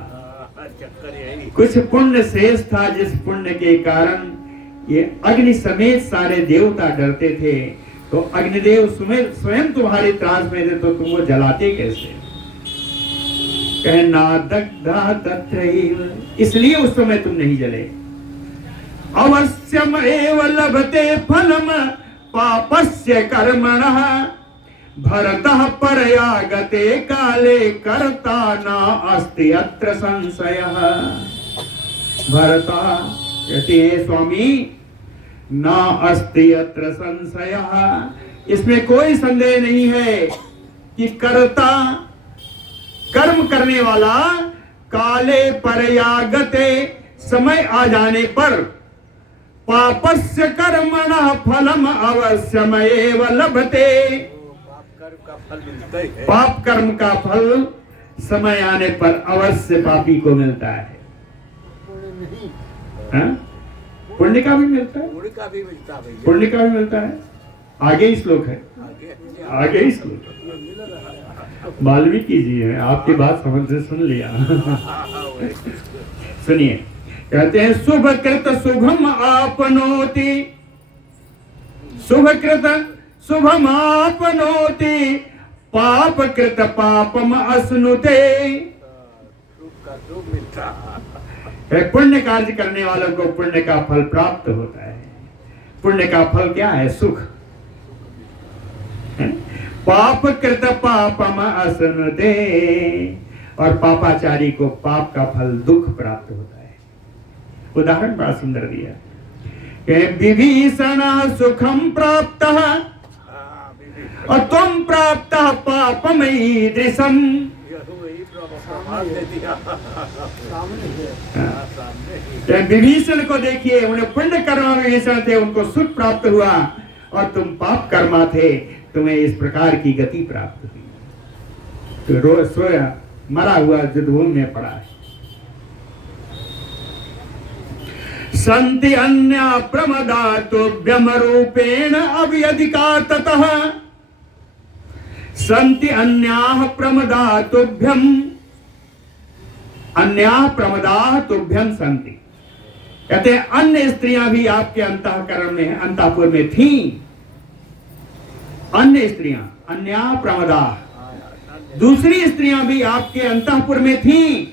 कुछ पुण्य शेष था, जिस पुण्य के कारण ये अग्नि समेत सारे देवता डरते थे। तो अग्निदेव स्वयं तुम्हारी त्रास में थे, तो तुम वो जलाते कैसे? कहना दग्धा तत्रैव, इसलिए उस समय तुम नहीं जले। अवश्यम एव लभते फलम पापस्य कर्मणः भरतः परयागते काले कर्ता न अस्ति अत्र संशयः। भरता कहते हैं स्वामी, न अस्ति अत्र संशयः, इसमें कोई संदेह नहीं है कि कर्ता, कर्म करने वाला, काले परयागते, समय आ जाने पर, पापस्य कर्मणः फलम अवश्यमेव लभते, कर्म का फल मिलता ही है। पाप कर्म का फल समय आने पर अवश्य पापी को मिलता है। पुण्य नहीं, हाँ? पुण्य का भी मिलता है, पुण्य का भी मिलता है भैया। पुण्य का भी मिलता है। आगे ही श्लोक है, आगे आगे ही श्लोक है। वाल्मीकि जी है, आपकी बात समझ से सुन लिया। सुनिए, कहते हैं शुभ कृत शुभम आपनोति, शुभ कृत शुभम आपनोति, पाप कृत पापम अश्नुते। दुख का दुख मिलता है। पुण्य कार्य करने वालों को पुण्य का फल प्राप्त होता है। पुण्य का फल क्या है? सुख। पाप कृत पापम अश्नुते, और पापाचारी को पाप का फल दुख प्राप्त होता है। उदाहरण बड़ा सुंदर दिया कि विभीषण सुखम प्राप्त और तुम प्राप्त पापम ईदृशम। विभीषण को देखिए, उन्हें पुण्य कर्मा विभीषण थे, उनको सुख प्राप्त हुआ, और तुम पाप कर्मा थे, तुम्हें इस प्रकार की गति प्राप्त हुई। तो रोज सोया मरा हुआ युद्धभूमि में पड़ा है। संति अन्या प्रमदातुभ्यम रूपेण अव्यधिका ततः, संति अन्याः प्रमदातुभ्यम, अन्याः प्रमदातुभ्यम संति। कहते हैं अन्य स्त्रियां भी आपके अंतःकरण में, अंतःपुर में थीं। अन्य स्त्रियां, अन्याः प्रमदाः, दूसरी स्त्रियां भी आपके अंतःपुर में थीं।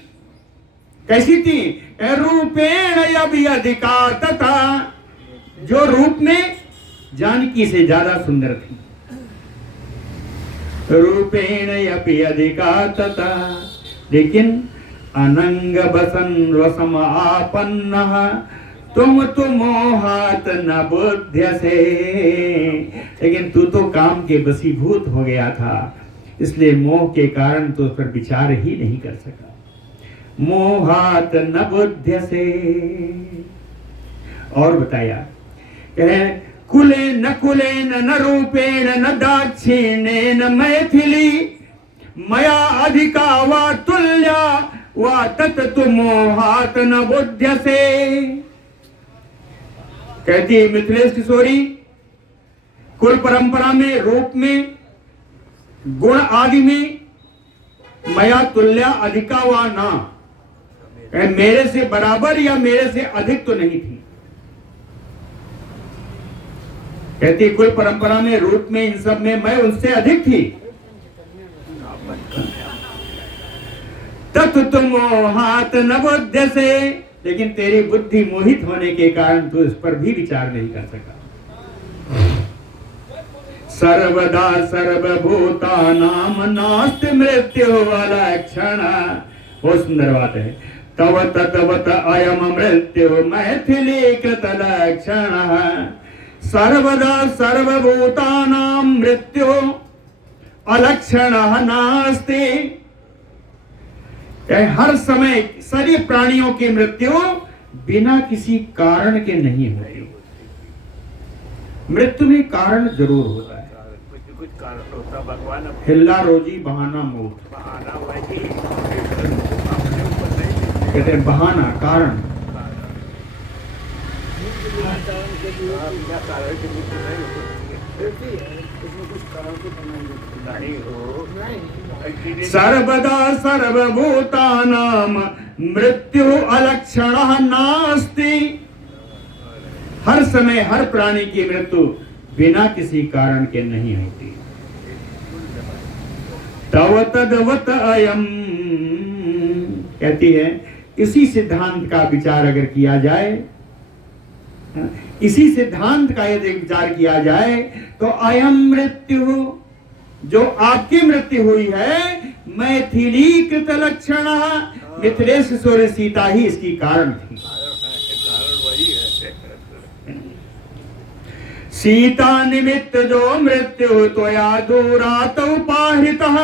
कैसी थी? रूपेण अव्यधिका तथा, जो रूप में जानकी से ज्यादा सुंदर थी। रूपेण अव्यधिका तथा, लेकिन अनंग बसन रसम आपन्नः तुम तो मोहात न बुध्यसे। लेकिन तू तो काम के वशीभूत हो गया था, इसलिए मोह के कारण तो उस पर विचार ही नहीं कर सका। मोहात न बुध्यसे। और बताया, कहे कुलेन कुलेन न रूपेण न दाक्षिण्येन मैथिली, मया अधिका वा तुल्या वा तत तु मोहात न बुध्यसे। कहती है मिथिलेश किशोरी, कुल परंपरा में, रूप में, गुण आदि में मया तुल्या अधिका वा ना, मेरे से बराबर या मेरे से अधिक तो नहीं थी। कहती कुल परंपरा में, रूप में, इन सब में मैं उनसे अधिक थी। तत् तुम मोहात न बुध्यसे, लेकिन तेरी बुद्धि मोहित होने के कारण तू इस पर भी विचार नहीं कर सका। सर्वदा सर्वभूतानां नास्ति मृत्यु लक्षण। बहुत सुंदर बात है। तव तत्वत अयम मृत्यु मैथिली कृत लक्षण। सर्वदा सर्वभूतानां मृत्यु अलक्षण नास्ति। हर समय सभी प्राणियों की मृत्यु बिना किसी कारण के नहीं होती। मृत्यु में कारण जरूर होता है। कुछ कारण होता, भगवान हिल्ला रोजी बहाना मौत। बहाना कहते हैं बहाना, कारण। सर्वदा सर्वभूतानां मृत्यु अलक्षणः नास्ति। हर समय हर प्राणी की मृत्यु बिना किसी कारण के नहीं होती। तव तद्वत अयम, कहती है इसी सिद्धांत का विचार अगर किया जाए, इसी सिद्धांत का यदि विचार किया जाए, तो अयम मृत्यु, जो आपकी मृत्यु हुई है, मैथिली कृत लक्षण, मिथिलेश किशोरी सीता ही इसकी कारण थी। सीता निमित्त जो मृत्यु त्वया दूरात् उपाहृतः।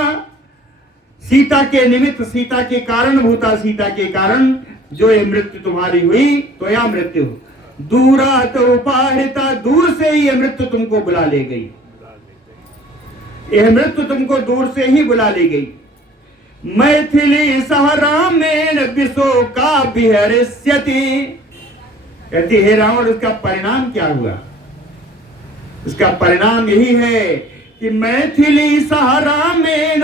सीता के निमित्त, सीता के कारण भूता, सीता के कारण जो ये मृत्यु तुम्हारी हुई, त्वया मृत्यु दूरात् उपाहृता, दूर से ही ये मृत्यु तुमको बुला ले गई। यह मृत्यु तुमको दूर से ही बुला ले गई। मैथिली सहरा में विशो का विहरिष्यति। कहती हे रावण, उसका परिणाम क्या हुआ? उसका परिणाम यही है कि मैथिली सहरा में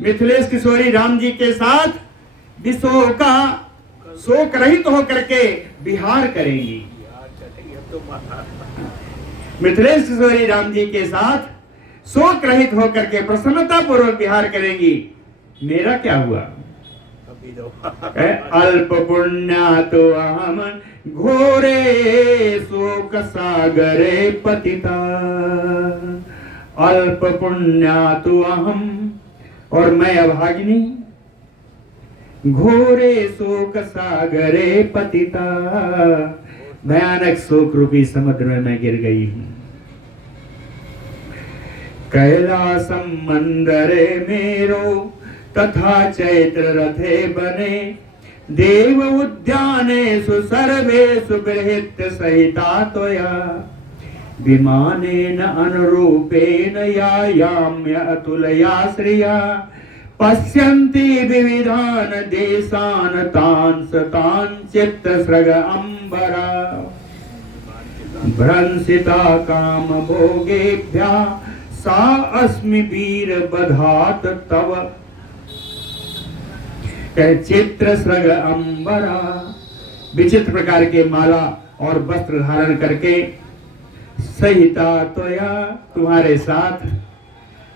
मिथिलेश किशोरी राम जी के साथ विशो का शोक रहित होकर के विहार करेंगी। मिथिलेश किशोरी राम जी के साथ शोक रहित होकर के प्रसन्नता पूर्वक विहार करेंगी। मेरा क्या हुआ? अल्प पुण्या तो अहम घोरे शोक सागरे पतिता। अल्प पुण्या तो अहम, और मैं अभागिनी, घोरे शोक सागरे पतिता, भयानक शोक रूपी समुद्र में मैं गिर गई हूं। कैलासम मंदरे मेरो तथा चैत्र रथे बने, देव उद्यानेषु सर्वेषु बृहत् सहिता त्वया, विमानेन अनुरूपेण यायाम्य अतुलया श्रिया, पश्यन्ति विविधान देशान तान् सतान् चित्तसृग अम्बरा, भ्रंसिता काम भोगेभ्यः सा अस्मि वीर बधात तव, चित्रसृग अम्बरा। विचित्र प्रकार के माला और वस्त्र धारण करके सहिता त्वया, तुम्हारे साथ,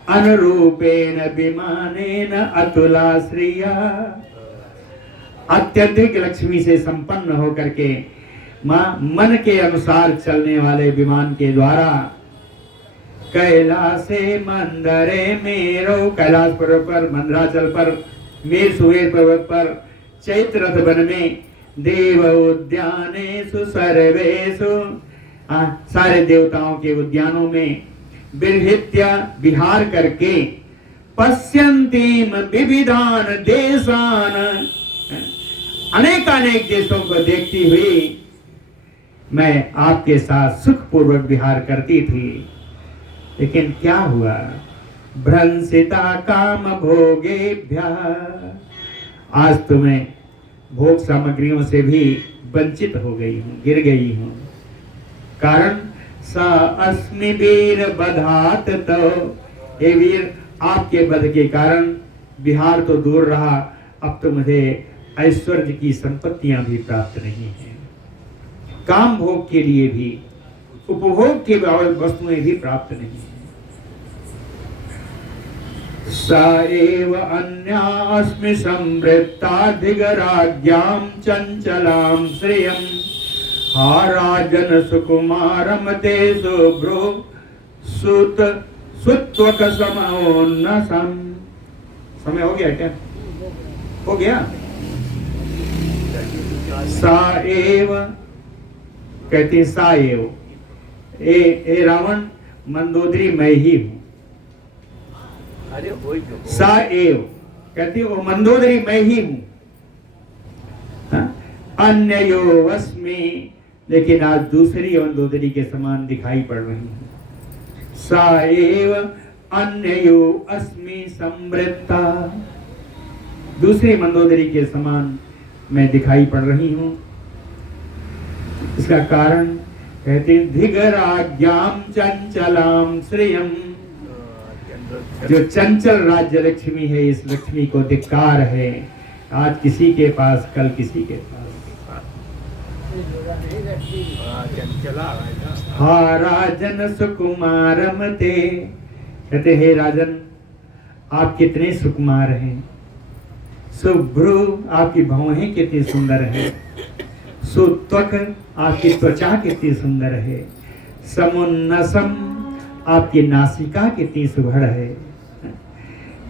अनुरूपेण विमानेन अतुला श्रिया, अत्यधिक लक्ष्मी से संपन्न होकर के मन के अनुसार चलने वाले विमान के द्वारा, कैलासे मंदरे मेरो, कैलाश पर्वत पर, मंदराचल पर, मेर सुवेर पर्वत पर, चैत्र रथ वन में, देव उद्यानेषु सर्वेषु, सारे देवताओं के उद्यानों में, बिरहित्या विहार करके, पश्यन्तीम विविधान देशान, अनेकानेक देशों को देखती हुई मैं आपके साथ सुखपूर्वक विहार करती थी। लेकिन क्या हुआ? भ्रंसिता काम भोगेभ्यः, आज तुम्हें भोग सामग्रियों से भी वंचित हो गई हूँ, गिर गई हूँ। कारण सा अस्मि वीर बधात, तो हे वीर, आपके वध के कारण विहार तो दूर रहा, अब तो मुझे ऐश्वर्य की संपत्तियां भी प्राप्त नहीं है, काम भोग के लिए भी, उपभोग के वस्तुएं भी प्राप्त नहीं है। सा एव अन्यास्मि समृद्धाधिगराज्ञां चंचलां श्रियं, हा राजन सुकुमारम ते शुभ्रो सुत सुत्वक समोन्नसम। समय हो गया क्या? हो गया। सा एव, कहते सा एव, ए रावण, मंदोदरी मैं ही हूं। सा एव, कहती वो मंदोदरी मैं ही हूं। अन्ययो अस्मि, लेकिन आज दूसरी मंदोदरी के समान दिखाई पड़ रही है। सा एव अन्ययो अस्मि समृद्धा, दूसरी मंदोदरी के समान मैं दिखाई पड़ रही हूं। इसका कारण कहते धिगराज्ञाम चंचलाम श्रियम, जो चंचल राज्य लक्ष्मी है, इस लक्ष्मी को धिक्कार है। आज किसी के पास, कल किसी के पास। हा राजन सुकुमारम ते, कहते हे राजन, आप कितने सुकुमार हैं। शुभ्रु, आपकी भौहें कितनी सुंदर है। सुत्वक, आपकी त्वचा कितनी सुंदर है। समुन्नसम, आपकी नासिका कितनी सुघड़ है।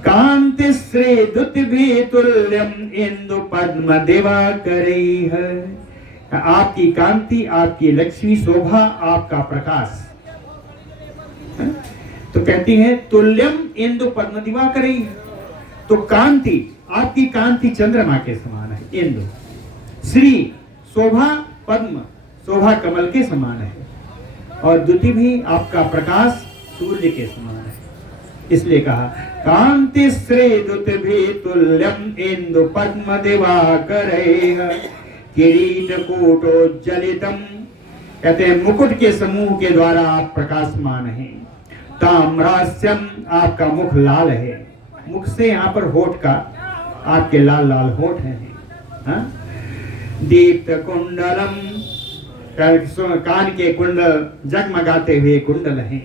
कांति श्री दुति भी तुल्यम इंदु पद्म दिवाकरैः, आपकी कांति, आपकी लक्ष्मी शोभा, आपका प्रकाश। तो कहती है तुल्यम इंदु पद्म दिवाकरैः, तो कांति, आपकी कांति चंद्रमा के समान है। इंदु, श्री, शोभा, पद्म, शोभा कमल के समान है। और द्युति भी, आपका प्रकाश सूर्य के समान है। इसलिए कहा कांति श्री दुत भी तुल्यम इंदु पद्म दिवाकर किरीट कूटोज्जलितम, कहते हैं मुकुट के समूह के द्वारा आप प्रकाशमान हैं। ताम्रास्यम, आपका मुख लाल है, मुख से यहाँ पर होठ का आपके लाल लाल होठ हैं। हाँ? दीप्त कुंडलम, कान के कुंडल जगमगाते हुए कुंडल हैं।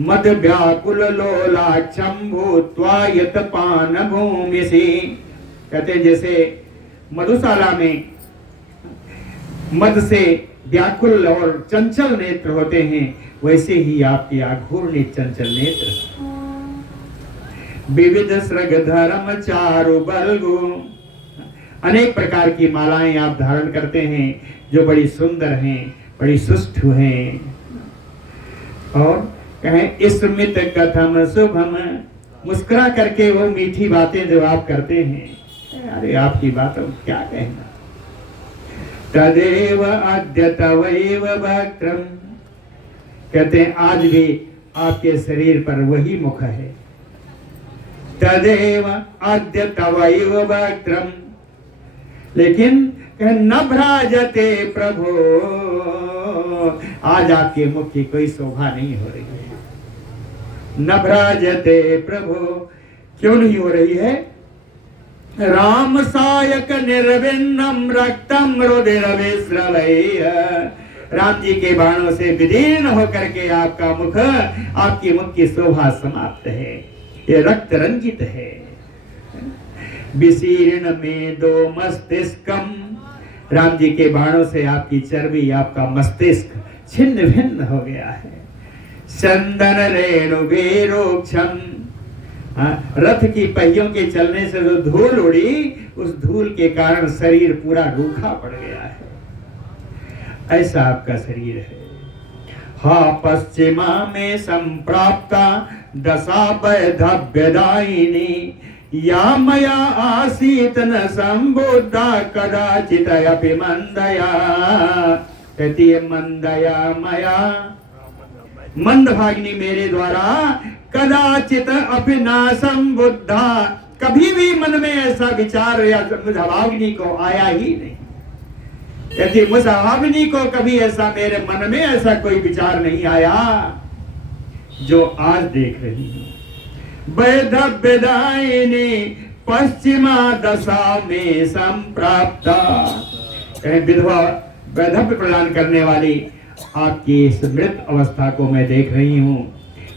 मद व्याकुल लोलाक्षम भूत्वा यत पान भूमि से, कहते हैं जैसे मधुशाला में मद से व्याकुल और चंचल नेत्र होते हैं, वैसे ही आपके आघूर्ण चंचल नेत्र। विविध सृग धर्म चारु बलगु, अनेक प्रकार की मालाएं आप धारण करते हैं जो बड़ी सुंदर हैं, बड़ी सुष्ठु हैं। और कहें स्मित कथम शुभम, मुस्कुरा करके वो मीठी बातें जो आप करते हैं, अरे आपकी बातों क्या कहना। तदेव अद्य तवैव वक्त्रम, कहते हैं आज भी आपके शरीर पर वही मुख है। तदेव अद्य तवैव वक्त्रम, लेकिन न भ्राजते प्रभो, आज आपके मुख की कोई शोभा नहीं हो रही है। न भ्राजते प्रभो, क्यों नहीं हो रही है? राम सायक निर्विन्नम रक्तम रुधिर विस्रवैः, राम जी के बाणों से विदीर्ण होकर के आपका मुख, आपकी मुख की शोभा समाप्त है, ये रक्त रंजित है। विशीर्ण में दो मस्तिष्कम, राम जी के बाणों से आपकी चर्बी, आपका मस्तिष्क छिन्न भिन्न हो गया है। चंदन रेणु वेरोक्षम, रथ की पहियों के चलने से जो धूल उड़ी, उस धूल के कारण शरीर पूरा रूखा पड़ गया है। ऐसा आपका शरीर है। हा पश्चिमा में संप्राप्ता दशा वैधव्यदायिनी, या मया आसीत न संबुद्धा कदाचित अपि मंदया, कहती है मंदया मया, मंद भागिनी मेरे द्वारा कदाचित अपि न संबुद्धा, कभी भी मन में ऐसा विचार या मुझावाग्नि को आया ही नहीं। कहती मुझावाग्नि को कभी ऐसा मेरे मन में ऐसा कोई विचार नहीं आया जो आज देख रही हूँ। वैधव्यदायिनी पश्चिमा दशा में संप्राप्ता, विधवा वैधव्य प्रदान करने वाली आपकी इस मृत अवस्था को मैं देख रही हूँ।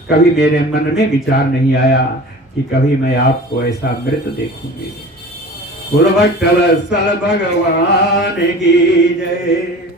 कभी मेरे मन में विचार नहीं आया कि कभी मैं आपको ऐसा मृत देखूंगी। बोलो भक्त वत्सल भगवान की जय।